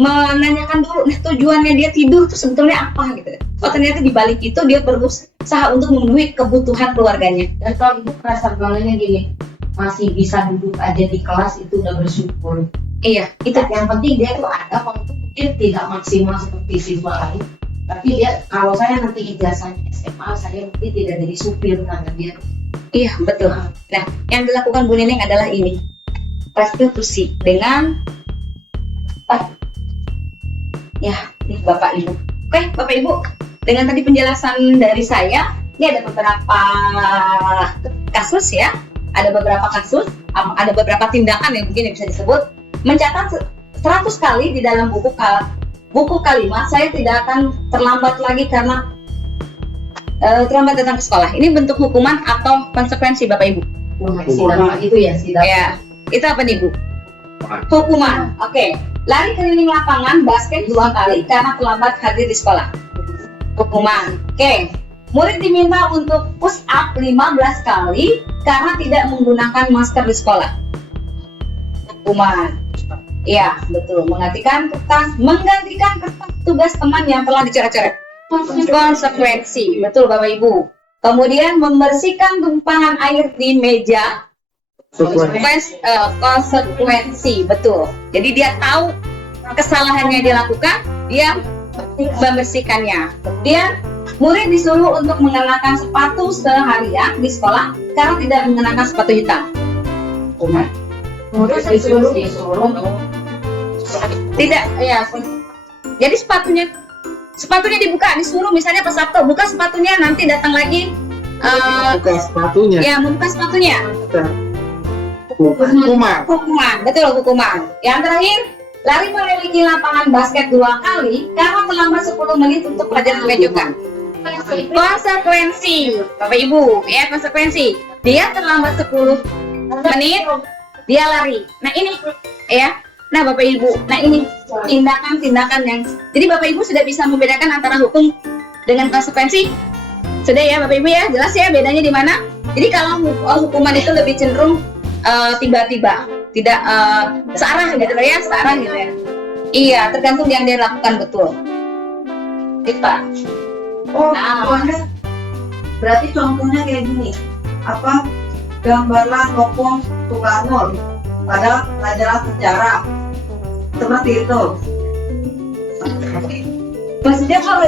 menanyakan dulu tujuannya dia tidur itu sebetulnya apa gitu. Oh ternyata di balik itu dia berusaha untuk memenuhi kebutuhan keluarganya. Dan kalau ibu merasa bangetnya gini, masih bisa duduk aja di kelas itu udah bersyukur. Iya, itu Yang penting dia tuh ada, walaupun mungkin tidak maksimal seperti siswa lain, tapi dia kalau saya nanti ijazahnya SMA, saya mungkin tidak jadi supir karena dia. iya betul. Nah, yang dilakukan Bu Neneng adalah ini, restitusi dengan ya, nih Bapak Ibu. Oke, Bapak Ibu, dengan tadi penjelasan dari saya, ini ada beberapa kasus ya, ada beberapa kasus, ada beberapa tindakan yang mungkin bisa disebut. Mencatat 100 kali di dalam buku kalimat, saya tidak akan terlambat lagi karena terlambat datang ke sekolah. Ini bentuk hukuman atau konsekuensi Bapak Ibu? Sidang itu ya, sidang. Ya, itu apa nih Bu? Hukuman. Oke. Lari keliling lapangan basket 2 kali karena terlambat hadir di sekolah. Hukuman. Oke. Murid diminta untuk push up 15 kali karena tidak menggunakan masker di sekolah. Hukuman. Iya, betul. Menggantikan kertas tugas teman yang telah dicoret-coret. Konsekuensi. Betul Bapak Ibu. Kemudian membersihkan tumpahan air di meja. Konsekuensi, betul. Jadi dia tahu kesalahannya dia lakukan, dia membersihkannya. Kemudian murid disuruh untuk mengenakan sepatu seharian di sekolah karena tidak mengenakan sepatu hitam. Murid disuruh Tidak, ya. Jadi sepatunya dibuka, disuruh misalnya pas Sabtu buka sepatunya, nanti datang lagi. Buka sepatunya. Ya, membuka sepatunya. Hukuman. Hukuman, betul hukuman. Yang terakhir, lari mengelilingi lapangan basket 2 kali karena terlambat 10 menit untuk pelajaran kejukan. Konsekuensi, Bapak Ibu, ya konsekuensi. Dia terlambat 10 menit, dia lari. Nah ini, ya. Nah Bapak Ibu, nah ini tindakan-tindakan yang. Jadi Bapak Ibu sudah bisa membedakan antara hukum dengan konsekuensi. Sudah ya Bapak Ibu ya, jelas ya bedanya di mana. Jadi kalau hukuman itu lebih cenderung tiba-tiba, tidak searah gitu ya, searah gitu ya. Iya, tergantung yang dia lakukan betul. Kita. berarti contohnya kayak gini, apa gambarlah tokoh Soekarno pada pelajaran sejarah seperti itu. Maksudnya apa?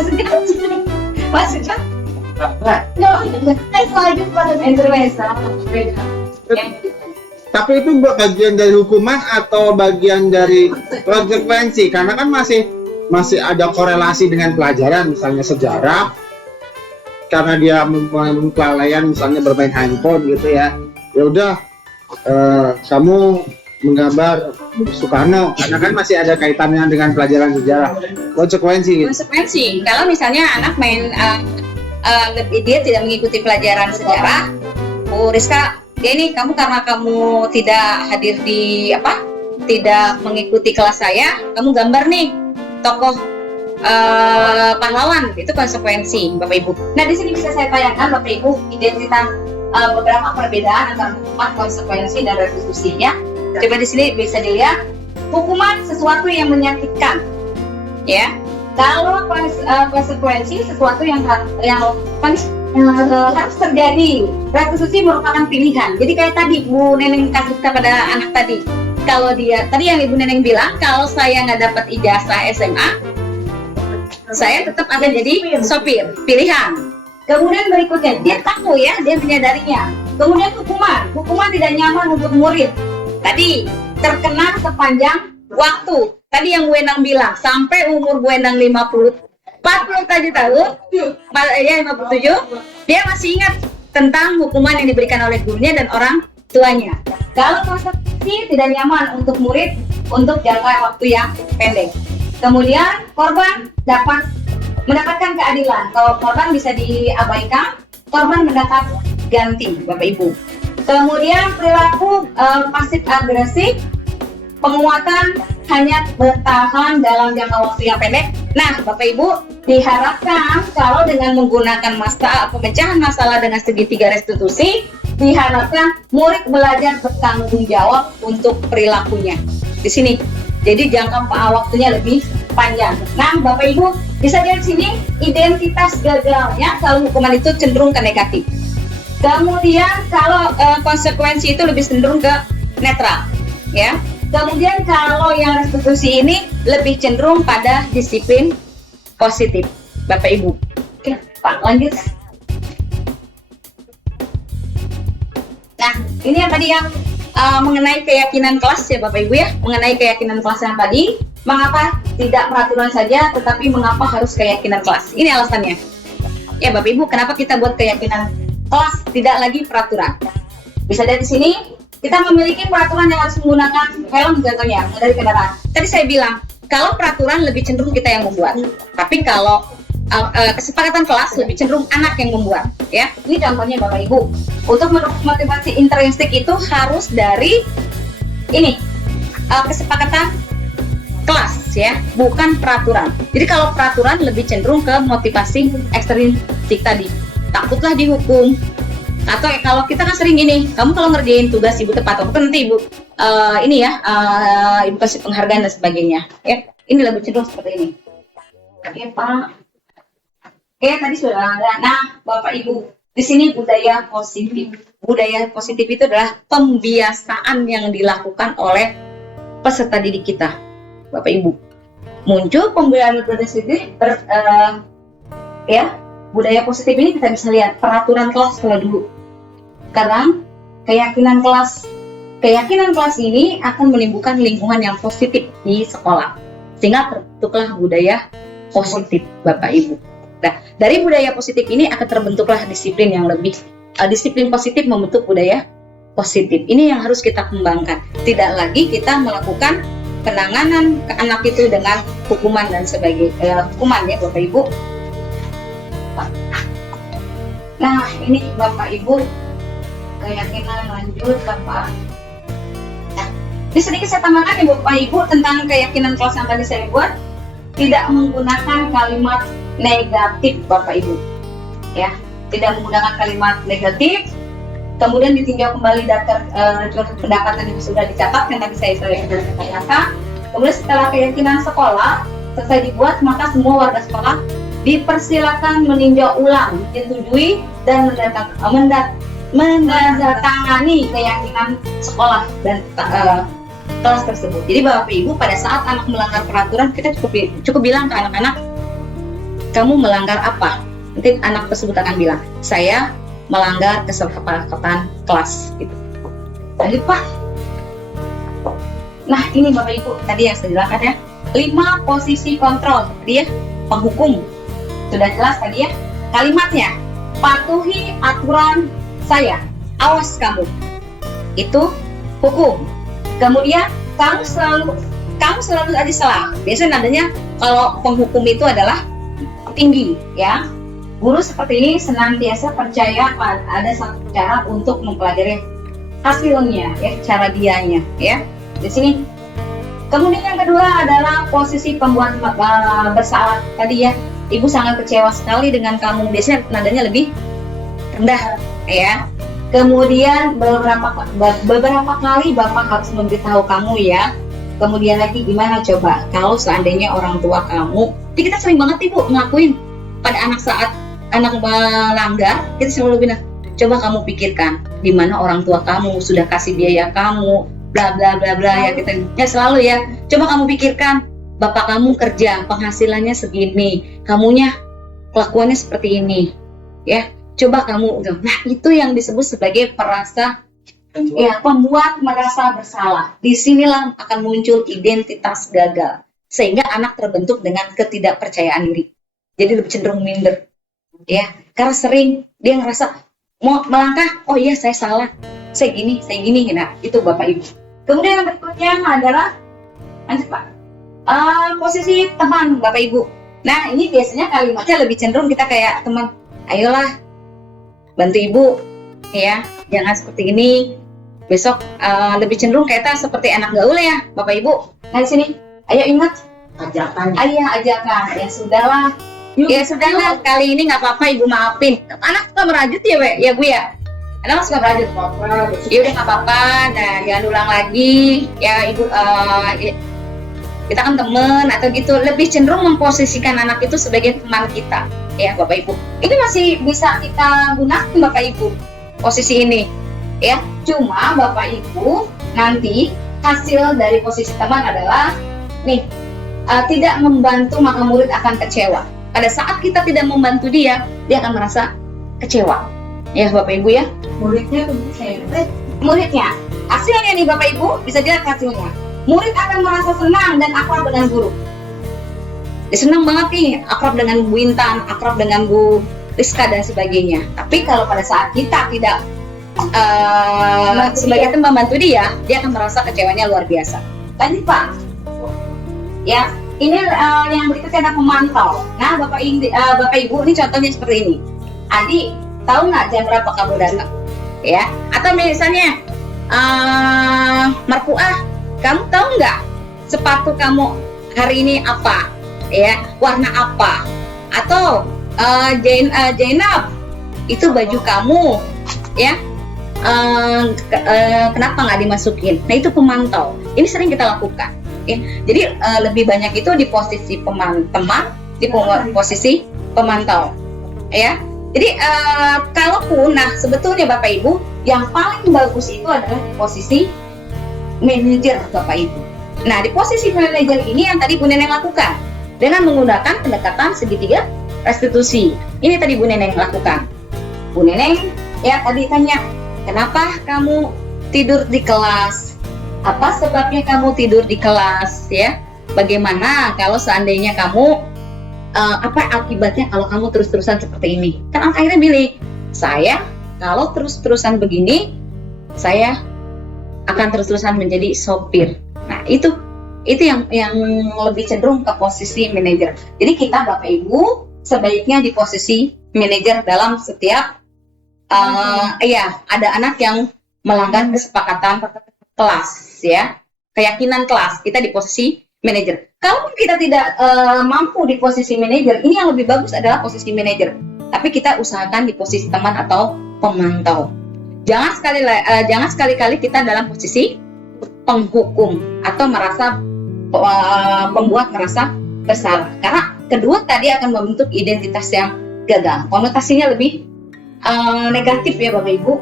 Maksudnya? Lanjut pada intermezzo. Tapi itu bagian dari hukuman atau bagian dari konsekuensi? Karena kan masih ada korelasi dengan pelajaran, misalnya sejarah. Karena dia kelalaian, misalnya bermain handphone gitu ya. Ya udah, kamu menggambar Soekarno, karena kan masih ada kaitannya dengan pelajaran sejarah. Konsekuensi gitu. Konsekuensi. Kalau misalnya anak main dia tidak mengikuti pelajaran sejarah, Bu Rizka, ini karena kamu tidak hadir di tidak mengikuti kelas saya, kamu gambar nih tokoh pahlawan, itu konsekuensi Bapak Ibu. Nah di sini bisa saya tanyakan Bapak Ibu identitas beberapa perbedaan antara hukuman, konsekuensi dan restitusinya. Coba di sini bisa dilihat, hukuman sesuatu yang menyakitkan, ya. Kalau konsekuensi sesuatu yang harus terjadi. Restitusi merupakan pilihan. Jadi kayak tadi Bu Neneng kasih kepada anak tadi. Kalau dia tadi yang Ibu Neneng bilang, kalau saya nggak dapat ijazah SMA, saya tetap akan jadi sopir. Pilihan. Kemudian berikutnya, dia tahu ya, dia menyadarinya. Kemudian hukuman tidak nyaman untuk murid. Tadi terkena sepanjang waktu. Tadi yang Bu Endang bilang, sampai umur Bu Endang 40 tadi tahun, ya 57, dia masih ingat tentang hukuman yang diberikan oleh gurunya dan orang tuanya. Kalau konsekuensi tidak nyaman untuk murid untuk jangka waktu yang pendek. Kemudian korban mendapatkan keadilan. Kalau korban bisa diabaikan, korban mendapat ganti, Bapak Ibu. Kemudian perilaku pasif agresif, penguatan hanya bertahan dalam jangka waktu yang pendek. Nah, Bapak Ibu, diharapkan kalau dengan menggunakan pemecahan masalah dengan segitiga restitusi, diharapkan murid belajar bertanggung jawab untuk perilakunya. Di sini, jadi jangka waktunya lebih panjang. Nah, Bapak Ibu, bisa lihat sini identitas gagalnya kalau hukuman itu cenderung ke negatif. Kemudian kalau konsekuensi itu lebih cenderung ke netral, ya. Kemudian kalau yang restitusi ini lebih cenderung pada disiplin positif, Bapak Ibu. Oke, Pak, lanjut. Nah, ini yang tadi yang mengenai keyakinan kelas ya Bapak Ibu ya, mengenai keyakinan kelas yang tadi. Mengapa tidak peraturan saja, tetapi mengapa harus keyakinan kelas? Ini alasannya. Ya Bapak Ibu, kenapa kita buat keyakinan kelas, tidak lagi peraturan? Bisa lihat di sini, kita memiliki peraturan yang harus menggunakan helm contohnya dari kendaraan. Tadi saya bilang, kalau peraturan lebih cenderung kita yang membuat, tapi kalau kesepakatan kelas lebih cenderung anak yang membuat. Ya, ini contohnya Bapak Ibu. Untuk motivasi intrinsik itu harus dari ini kesepakatan kelas ya, bukan peraturan. Jadi kalau peraturan lebih cenderung ke motivasi ekstrinsik tadi, takutlah dihukum. Atau kalau kita kan sering gini, kamu kalau ngerjain tugas ibu tepat waktu nanti ibu ibu kasih penghargaan dan sebagainya. Ya, ini lebih cenderung seperti ini. Oke Pak. Oke tadi sudah ada. Nah Bapak Ibu, di sini budaya positif. Budaya positif itu adalah pembiasaan yang dilakukan oleh peserta didik kita, Bapak Ibu. Muncul pembiasaan positif, ya. Budaya positif ini kita bisa lihat peraturan kelas kalau dulu. Sekarang keyakinan kelas ini akan menimbulkan lingkungan yang positif di sekolah, sehingga terbentuklah budaya positif, Bapak Ibu. Nah, dari budaya positif ini akan terbentuklah disiplin yang lebih disiplin positif membentuk budaya positif. Ini yang harus kita kembangkan. Tidak lagi kita melakukan penanganan ke anak itu dengan hukuman dan sebagainya, hukuman ya Bapak Ibu. Nah ini Bapak Ibu keyakinan lanjut Bapak. Nah, di sedikit saya tambahkan ya Bapak Ibu tentang keyakinan kelas yang tadi saya buat, tidak menggunakan kalimat negatif Bapak Ibu, ya, tidak menggunakan kalimat negatif. Kemudian ditinjau kembali daftar pendapatan yang sudah dicatat yang tadi saya katakan. Kemudian setelah keyakinan sekolah selesai dibuat, maka semua warga sekolah dipersilakan meninjau ulang, disetujui dan menandatangani keyakinan sekolah dan kelas tersebut. Jadi Bapak Ibu pada saat anak melanggar peraturan, kita cukup bilang ke anak-anak, kamu melanggar apa? Nanti anak tersebut akan bilang, saya melanggar kesepakatan kelas. Gitu. Lanjut Pak. Nah ini Bapak Ibu tadi yang saya jelaskan ya, 5 posisi kontrol tadi ya, penghukum. Sudah jelas tadi ya kalimatnya, patuhi aturan saya, awas kamu, itu hukum. Kemudian kamu selalu ada salah. Biasanya nadanya kalau penghukum itu adalah tinggi ya. Guru seperti ini senantiasa percaya ada satu cara untuk mempelajari hasilnya ya, cara dianya ya. Di sini. Kemudian yang kedua adalah posisi pembuat bersalah tadi ya. Ibu sangat kecewa sekali dengan kamu, biasanya nadanya lebih rendah ya. Kemudian beberapa kali Bapak harus memberitahu kamu ya. Kemudian lagi gimana coba kalau seandainya orang tua kamu, jadi kita sering banget Ibu ngakuin pada anak saat anak melanggar, kita selalu bilang, coba kamu pikirkan di mana orang tua kamu sudah kasih biaya kamu, bla bla bla bla ya, kita ya selalu ya. Coba kamu pikirkan, bapak kamu kerja penghasilannya segini, kamunya kelakuannya seperti ini. ya. Coba kamu, nah itu yang disebut sebagai perasa, ya, pembuat merasa bersalah. Disinilah akan muncul identitas gagal, sehingga anak terbentuk dengan ketidakpercayaan diri. Jadi lebih cenderung minder, ya, karena sering dia ngerasa mau melangkah, oh iya saya salah, saya gini, nah itu Bapak Ibu. Kemudian yang berikutnya adalah, lanjut Pak, posisi teman Bapak Ibu. Nah ini biasanya kalimatnya lebih cenderung kita kayak teman, ayolah bantu ibu, ya, jangan seperti ini. Besok lebih cenderung kita seperti anak gaul ya, Bapak Ibu. Nah di sini, ayo ingat, Ajakan. ayah ajakan, ya sudahlah, ya sudahlah, kali ini nggak apa-apa ibu maafin. Anak suka merajut ya, ya Bu ya. Anak suka merajut. Ya udah nggak apa-apa, nah jangan ulang lagi, ya ibu. Kita kan teman atau gitu, lebih cenderung memposisikan anak itu sebagai teman kita, ya Bapak Ibu. Ini masih bisa kita gunakan Bapak Ibu, posisi ini, ya. Cuma Bapak Ibu nanti hasil dari posisi teman adalah nih, tidak membantu maka murid akan kecewa. Pada saat kita tidak membantu dia akan merasa kecewa, ya Bapak Ibu ya. Muridnya, hasilnya nih Bapak Ibu bisa dilihat hasilnya. Murid akan merasa senang dan akrab dengan guru. Dia senang banget nih, akrab dengan Bu Intan, akrab dengan Bu Rizka dan sebagainya. Tapi kalau pada saat kita tidak sebagai teman membantu dia akan merasa kecewanya luar biasa. Lanjut Pak. Ya, ini yang berikutnya ada pemantau. Nah, Bapak Ibu, ini contohnya seperti ini. Adi, tahu nggak jam berapa kamu datang? Ya, atau misalnya Marfuah, kamu tahu nggak sepatu kamu hari ini apa? Ya, warna apa? Atau Zainab, itu baju kamu, ya? Kenapa nggak dimasukin? Nah itu pemantau. Ini sering kita lakukan. Ya. Jadi lebih banyak itu di posisi teman, di posisi pemantau. Ya. Jadi kalaupun, nah sebetulnya Bapak Ibu, yang paling bagus itu adalah di posisi manajer Bapak Ibu. Nah di posisi manajer ini yang tadi Bu Neneng lakukan dengan menggunakan pendekatan segitiga restitusi. Ini tadi Bu Neneng lakukan. Bu Neneng ya tadi tanya, kenapa kamu tidur di kelas? Apa sebabnya kamu tidur di kelas? Ya, bagaimana kalau seandainya kamu apa akibatnya kalau kamu terus-terusan seperti ini? Kan akhirnya bilang, saya kalau terus-terusan begini, saya akan terus-terusan menjadi sopir. Nah, itu yang lebih cenderung ke posisi manajer. Jadi kita Bapak Ibu sebaiknya di posisi manajer dalam setiap ada anak yang melanggar kesepakatan kelas, ya, keyakinan kelas, kita di posisi manajer. Kalaupun kita tidak mampu di posisi manajer, ini yang lebih bagus adalah posisi manajer. Tapi kita usahakan di posisi teman atau pemantau. Jangan sekali-kali kita dalam posisi penghukum atau membuat merasa bersalah. Karena kedua tadi akan membentuk identitas yang gagal. Konotasinya lebih negatif ya Bapak Ibu.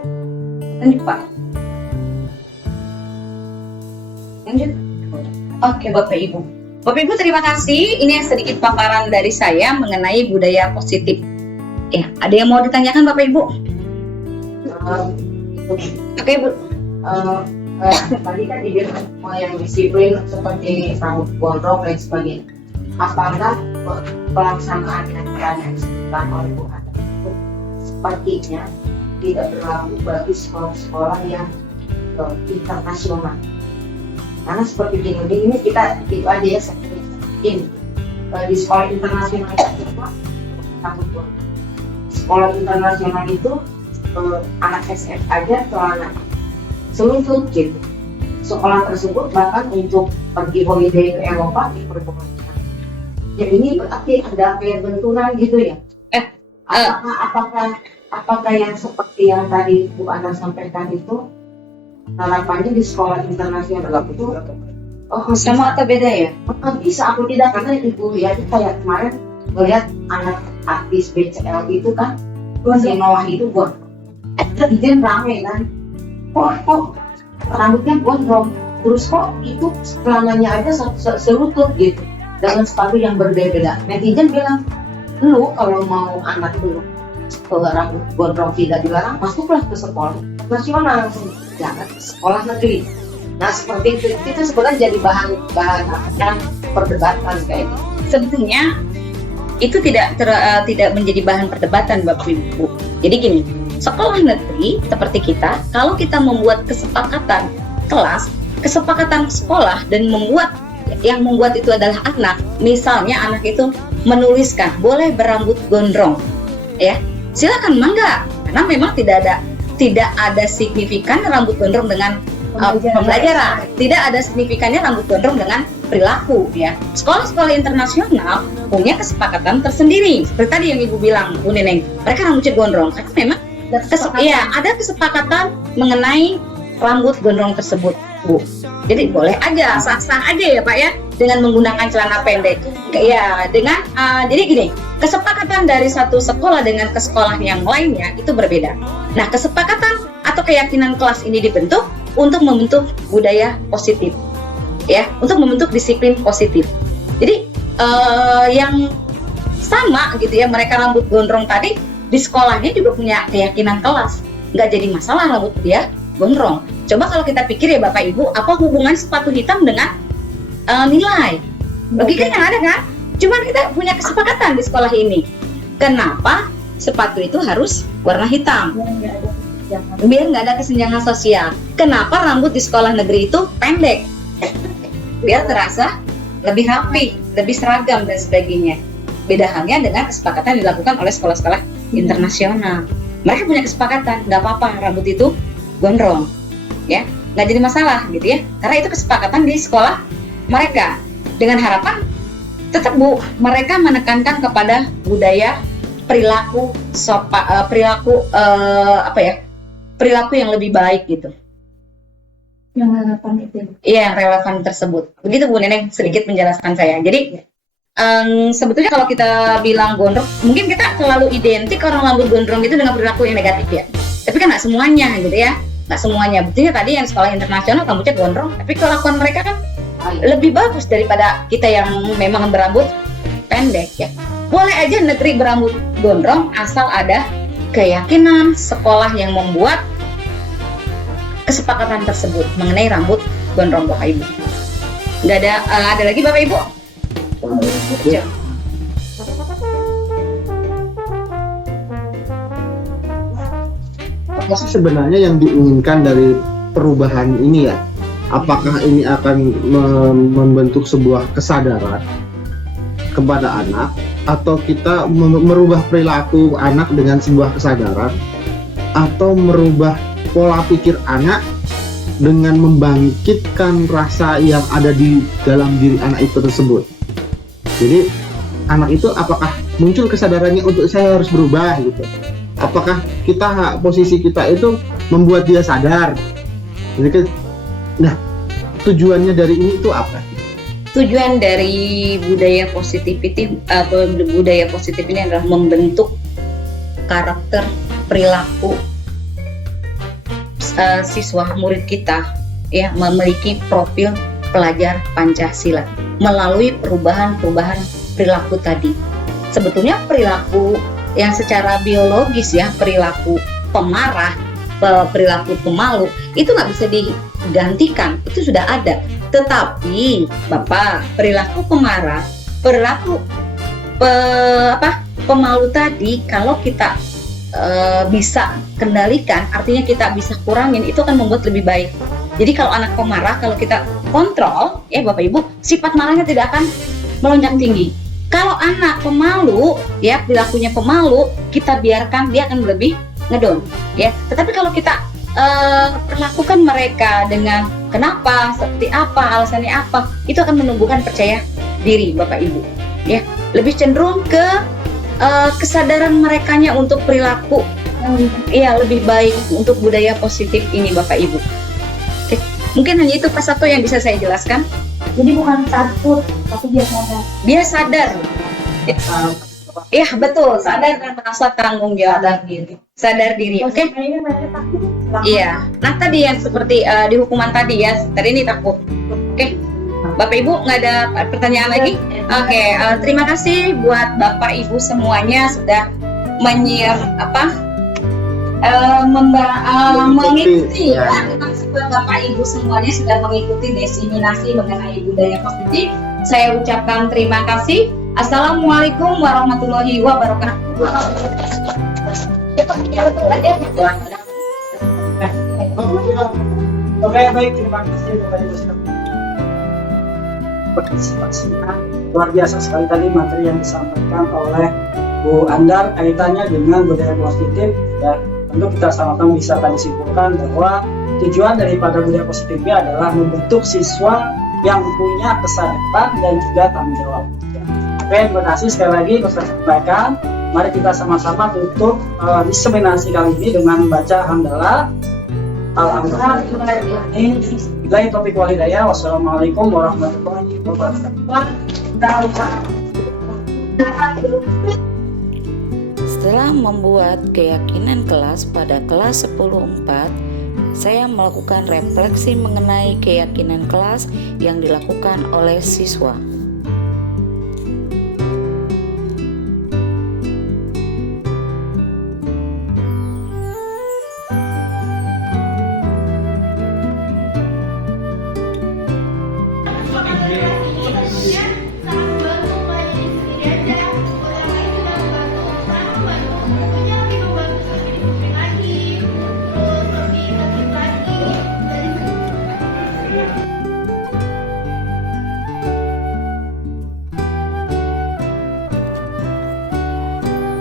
Lanjut Pak. Lanjut. Oke Bapak Ibu. Bapak Ibu terima kasih. Ini sedikit paparan dari saya mengenai budaya positif. Ya, ada yang mau ditanyakan Bapak Ibu? Oke Bu. Tadi kan dibilang yang disiplin seperti rambut gondrong dan sebagainya. Apakah pelaksanaan yang dilakukan oleh Bu Ana itu sepertinya tidak berlaku bagi sekolah-sekolah yang internasional? Karena seperti di Indonesia ini kita itu aja ya ini di sekolah internasional itu rambut gondrong. Sekolah internasional itu anak SM aja celana seluncur gitu. Sekolah tersebut bahkan untuk pergi holiday ke Eropa diperbolehkan. Ya ini berarti ada kayak benturan gitu ya. Apakah yang seperti yang tadi Bu Ana sampaikan itu harapannya di sekolah internasional itu Sama atau beda ya? Bisa aku tidak, karena Ibu ya kayak kemarin melihat anak artis BCL itu kan si Noah itu buat izin rame kan, kok rambutnya gondrong, terus kok itu celananya aja selutut gitu dengan sepatu yang berbeda. Netizen bilang, lu kalau mau anak lu rambut gondrong tidak dilarang, masuklah ke sekolah nasional, jangan ke sekolah negeri. Nah seperti itu sebenarnya jadi bahan perdebatan kayak gitu. Sebetulnya itu tidak menjadi bahan perdebatan Bapak Ibu. Jadi gini, sekolah negeri seperti kita, kalau kita membuat kesepakatan kelas, kesepakatan sekolah dan yang membuat itu adalah anak, misalnya anak itu menuliskan boleh berambut gondrong, ya silakan mangga, karena memang tidak ada signifikan rambut gondrong dengan pembelajaran, tidak ada signifikannya rambut gondrong dengan perilaku, ya. Sekolah-sekolah internasional punya kesepakatan tersendiri, seperti tadi yang Ibu bilang, Bu Neneng, mereka rambutnya gondrong, karena memang ada kesepakatan mengenai rambut gondrong tersebut, Bu. Jadi boleh aja, sah-sah aja ya Pak ya, dengan menggunakan celana pendek. Ya, jadi gini, kesepakatan dari satu sekolah dengan ke sekolah yang lainnya itu berbeda. Nah, kesepakatan atau keyakinan kelas ini dibentuk untuk membentuk budaya positif, ya, untuk membentuk disiplin positif. Jadi yang sama gitu ya, mereka rambut gondrong tadi di sekolahnya juga punya keyakinan kelas, nggak jadi masalah rambut dia gondrong. Coba kalau kita pikir ya Bapak Ibu, apa hubungan sepatu hitam dengan nilai? Logikanya nggak ada kan? Cuman kita punya kesepakatan di sekolah ini. Kenapa sepatu itu harus warna hitam? Biar nggak ada kesenjangan sosial. Kenapa rambut di sekolah negeri itu pendek? Biar terasa lebih rapi, lebih seragam dan sebagainya. Beda halnya dengan kesepakatan yang dilakukan oleh sekolah-sekolah internasional. Mereka punya kesepakatan, nggak apa-apa rambut itu gondrong, ya, nggak jadi masalah gitu ya, karena itu kesepakatan di sekolah mereka, dengan harapan tetap Bu, mereka menekankan kepada budaya perilaku perilaku yang lebih baik gitu, Yang relevan itu. iya, yang relevan tersebut. Begitu Bu Neneng sedikit menjelaskan saya. Jadi sebetulnya kalau kita bilang gondrong, mungkin kita terlalu identik orang rambut gondrong itu dengan perilaku yang negatif ya, tapi kan nggak semuanya gitu ya. Nggak semuanya, buktinya tadi yang sekolah internasional rambutnya gondrong, tapi kelakuan mereka kan lebih bagus daripada kita yang memang berambut pendek ya. Boleh aja negeri berambut gondrong asal ada keyakinan sekolah yang membuat kesepakatan tersebut mengenai rambut gondrong Bapak Ibu. Nggak ada lagi Bapak Ibu? Ya. Apa sih sebenarnya yang diinginkan dari perubahan ini ya? Apakah ini akan membentuk sebuah kesadaran kepada anak, atau kita merubah perilaku anak dengan sebuah kesadaran, atau merubah pola pikir anak dengan membangkitkan rasa yang ada di dalam diri anak itu tersebut? Jadi anak itu apakah muncul kesadarannya untuk saya harus berubah gitu? Apakah posisi kita itu membuat dia sadar? Nah, tujuannya dari ini itu apa? Tujuan dari budaya positif ini adalah membentuk karakter perilaku siswa murid kita, ya, memiliki profil pelajar Pancasila melalui perubahan perilaku tadi. Sebetulnya perilaku yang secara biologis ya, perilaku pemarah, perilaku pemalu itu nggak bisa digantikan, itu sudah ada. Tetapi Bapak, perilaku pemarah, perilaku pemalu tadi kalau kita bisa kendalikan, artinya kita bisa kurangin, itu akan membuat lebih baik. Jadi kalau anak pemarah, kalau kita kontrol ya Bapak Ibu, sifat marahnya tidak akan melonjak tinggi. Kalau anak pemalu, ya perilakunya pemalu, kita biarkan dia akan lebih ngedon, ya. Tetapi kalau kita perlakukan mereka dengan kenapa, seperti apa, alasannya apa, itu akan menumbuhkan percaya diri Bapak Ibu, ya. Lebih cenderung ke kesadaran merekanya untuk perilaku, ya, lebih baik untuk budaya positif ini Bapak Ibu. Oke. Mungkin hanya itu Pak Sabto yang bisa saya jelaskan. Jadi bukan takut, tapi dia sadar. Dia sadar. Ya betul, sadar dan merasa tanggung jawab diri. Sadar diri, oke? Iya. Nah tadi yang seperti di hukuman tadi ya, tadi ini takut. Oke. Bapak Ibu nggak ada pertanyaan lagi? Oke. Terima kasih buat Bapak Ibu semuanya sudah mengikuti Ya. ya. Teman-teman Bapak Ibu semuanya sudah mengikuti desiminasi mengenai budaya positif. Saya ucapkan terima kasih. Assalamualaikum warahmatullahi wabarakatuh. Oke, baik, terima kasih Bapak Ibu sekalian. Partisipasinya luar biasa sekali tadi materi yang disampaikan oleh Bu Andar kaitannya dengan budaya positif. Ya, tentu kita sama-sama bisa tadi simpulkan bahwa tujuan daripada budaya positifnya adalah membentuk siswa yang punya kesadaran dan juga tanggung jawab. Oke, terima kasih sekali lagi Ustaz sampaikan. Mari kita sama-sama tutup diseminasi kali ini dengan membaca hamdalah. Alhamdulillah. Billahi taufiq wal hidayah. Wassalamualaikum warahmatullahi wabarakatuh. Setelah membuat keyakinan kelas pada kelas 10.4, saya melakukan refleksi mengenai keyakinan kelas yang dilakukan oleh siswa.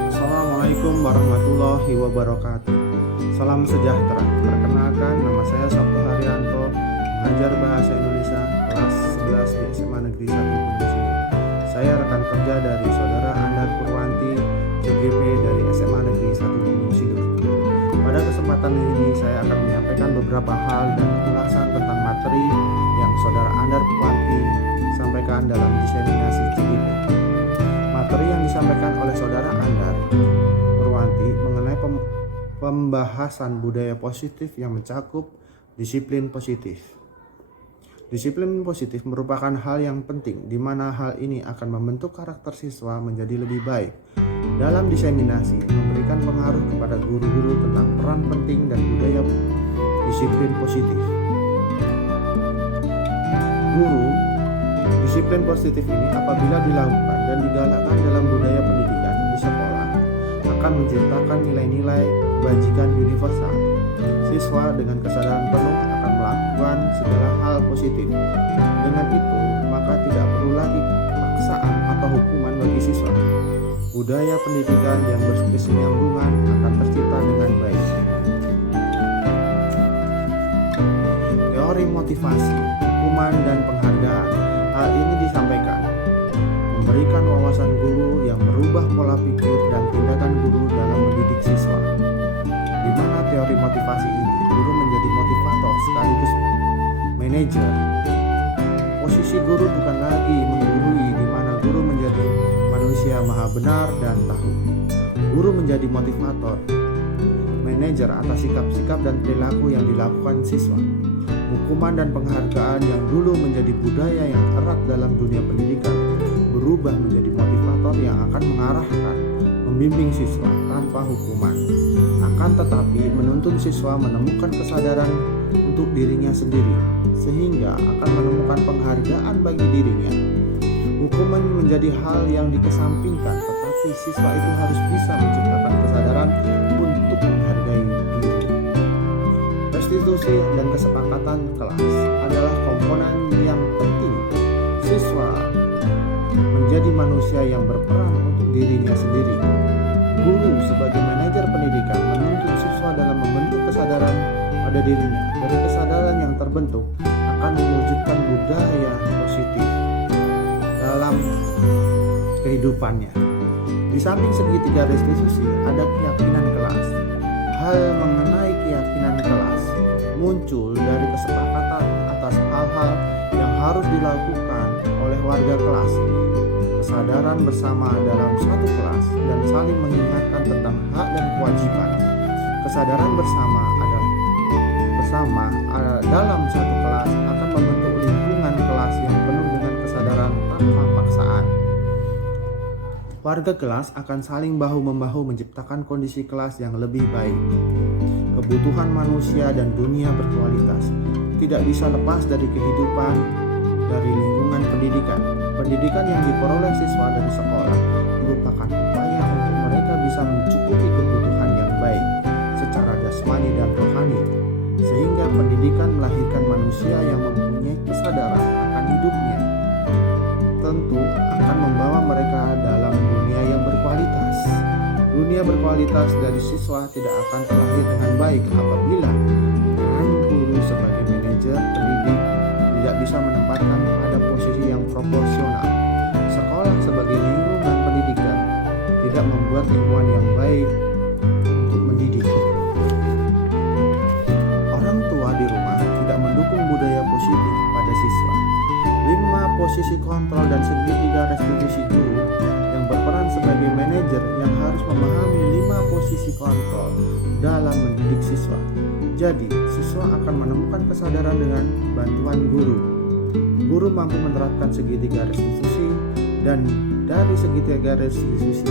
Assalamualaikum warahmatullahi wabarakatuh. Salam sejahtera. Perkenalkan, nama saya Sabto Haryanto, mengajar Bahasa Indonesia kelas 11 di SMA Negeri 1 Gunung Sindur. Saya rekan kerja dari Saudara Andar Purwanti, CGP dari SMA Negeri 1 Gunung Sindur. Pada kesempatan ini saya akan menyampaikan beberapa hal dan ulasan tentang materi yang Saudara Andar Purwanti sampaikan dalam diseminasi CGP. Materi yang disampaikan oleh Saudara Andar Purwanti mengenai pembahasan budaya positif yang mencakup disiplin positif. Disiplin positif merupakan hal yang penting di mana hal ini akan membentuk karakter siswa menjadi lebih baik. Dalam diseminasi memberikan pengaruh kepada guru-guru tentang peran penting dan budaya disiplin positif. Disiplin positif ini apabila dilakukan dan digalakkan dalam budaya pendidikan di sekolah akan menciptakan nilai-nilai kebajikan universal. Siswa dengan kesadaran penuh akan melakukan segala hal positif. Dengan itu, maka tidak perlu lagi paksaan atau hukuman bagi siswa. Budaya pendidikan yang berkesinambungan akan tercipta dengan baik. Teori motivasi, hukuman, dan penghargaan. Hal ini disampaikan memberikan wawasan guru yang merubah pola pikir dan tindakan guru dalam mendidik siswa. Di mana teori motivasi ini, guru menjadi motivator sekaligus manajer. Posisi guru bukan lagi menggurui, di mana guru menjadi manusia maha benar dan tahu. Guru menjadi motivator, manajer atas sikap-sikap dan perilaku yang dilakukan siswa. Hukuman dan penghargaan yang dulu menjadi budaya yang erat dalam dunia pendidikan berubah menjadi motivator yang akan mengarahkan, membimbing siswa tanpa hukuman. Akan tetapi menuntun siswa menemukan kesadaran untuk dirinya sendiri, sehingga akan menemukan penghargaan bagi dirinya. Hukuman menjadi hal yang dikesampingkan, tetapi siswa itu harus bisa menciptakan kesadaran untuk menghargai diri. Restitusi dan kesepakatan kelas adalah komponen yang penting. Siswa menjadi manusia yang berperan untuk dirinya sendiri. Guru sebagai manajer pendidikan menuntun siswa dalam membentuk kesadaran pada dirinya. Dari kesadaran yang terbentuk akan mewujudkan budaya positif dalam kehidupannya. Di samping segitiga restitusi ada keyakinan kelas. Hal mengenai keyakinan kelas muncul dari kesepakatan atas hal-hal yang harus dilakukan oleh warga kelas, kesadaran bersama dalam satu kelas, dan saling mengingatkan tentang hak dan kewajiban. Kesadaran bersama dalam satu kelas akan membentuk lingkungan kelas yang penuh dengan kesadaran tanpa paksaan. Warga kelas akan saling bahu-membahu menciptakan kondisi kelas yang lebih baik. Kebutuhan manusia dan dunia berkualitas tidak bisa lepas dari kehidupan dari lingkungan pendidikan. Pendidikan yang diperoleh siswa dari sekolah merupakan upaya untuk mereka bisa mencukupi kebutuhan yang baik secara jasmani dan rohani, sehingga pendidikan melahirkan manusia yang mempunyai kesadaran akan hidupnya. Tentu akan membawa mereka dalam dunia yang berkualitas. Dunia berkualitas dari siswa tidak akan terlahir dengan baik apabila peran guru sebagai manajer pendidik tidak bisa menempatkan pada posisi yang proporsional. Sekolah sebagai lingkungan pendidikan tidak membuat lingkungan yang baik untuk mendidik. Orang tua di rumah tidak mendukung budaya positif pada siswa. 5 posisi kontrol dan segitiga restitusi guru yang berperan sebagai manajer yang harus memahami 5 posisi kontrol dalam mendidik siswa. Jadi, siswa akan menemukan kesadaran dengan bantuan guru. Guru mampu menerapkan segitiga restitusi dan dari segitiga restitusi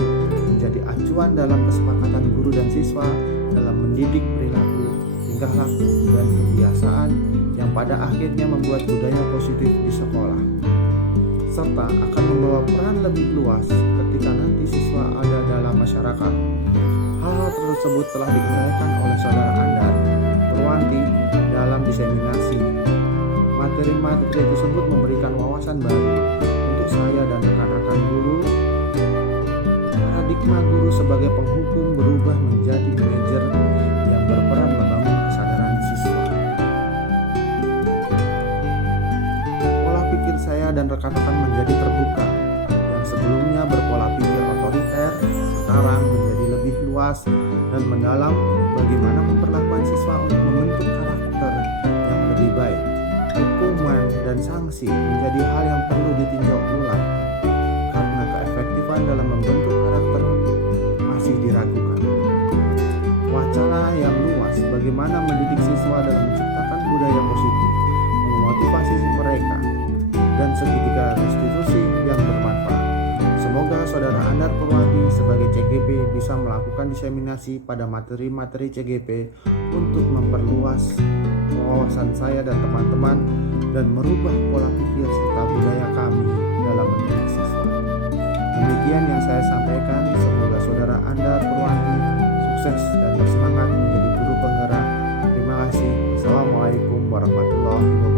menjadi acuan dalam kesepakatan guru dan siswa dalam mendidik perilaku, tingkah laku, dan kebiasaan yang pada akhirnya membuat budaya positif di sekolah, serta akan membawa peran lebih luas ketika nanti siswa ada dalam masyarakat. Hal-hal tersebut telah diuraikan oleh saudara Andar Purwanti dalam diseminasi. Materi-materi tersebut memberikan wawasan baru untuk saya dan rekan-rekan guru. Paradigma guru sebagai penghukum berubah menjadi manajer yang berperan membangun kesadaran siswa. Pola pikir saya dan rekan-rekan menjadi terbuka. Yang sebelumnya berpola pikir otoriter, sekarang menjadi lebih luas dan mendalam bagaimana memperlakukan siswa untuk membentuk karakter yang lebih baik. Hukuman dan sanksi menjadi hal yang perlu ditinjau ulang karena keefektifan dalam membentuk karakter masih diragukan. Wacana yang luas bagaimana mendidik siswa dalam menciptakan budaya positif, memotivasi mereka, dan segitiga restitusi yang bermanfaat. Semoga saudara Andar Purwanti sebagai CGP bisa melakukan diseminasi pada materi-materi CGP untuk memperluas wawasan saya dan teman-teman dan merubah pola pikir serta budaya kami dalam mendidik siswa. Demikian yang saya sampaikan. Semoga saudara Andar Purwanti sukses dan bersemangat menjadi guru penggerak. Terima kasih. Assalamualaikum warahmatullahi wabarakatuh.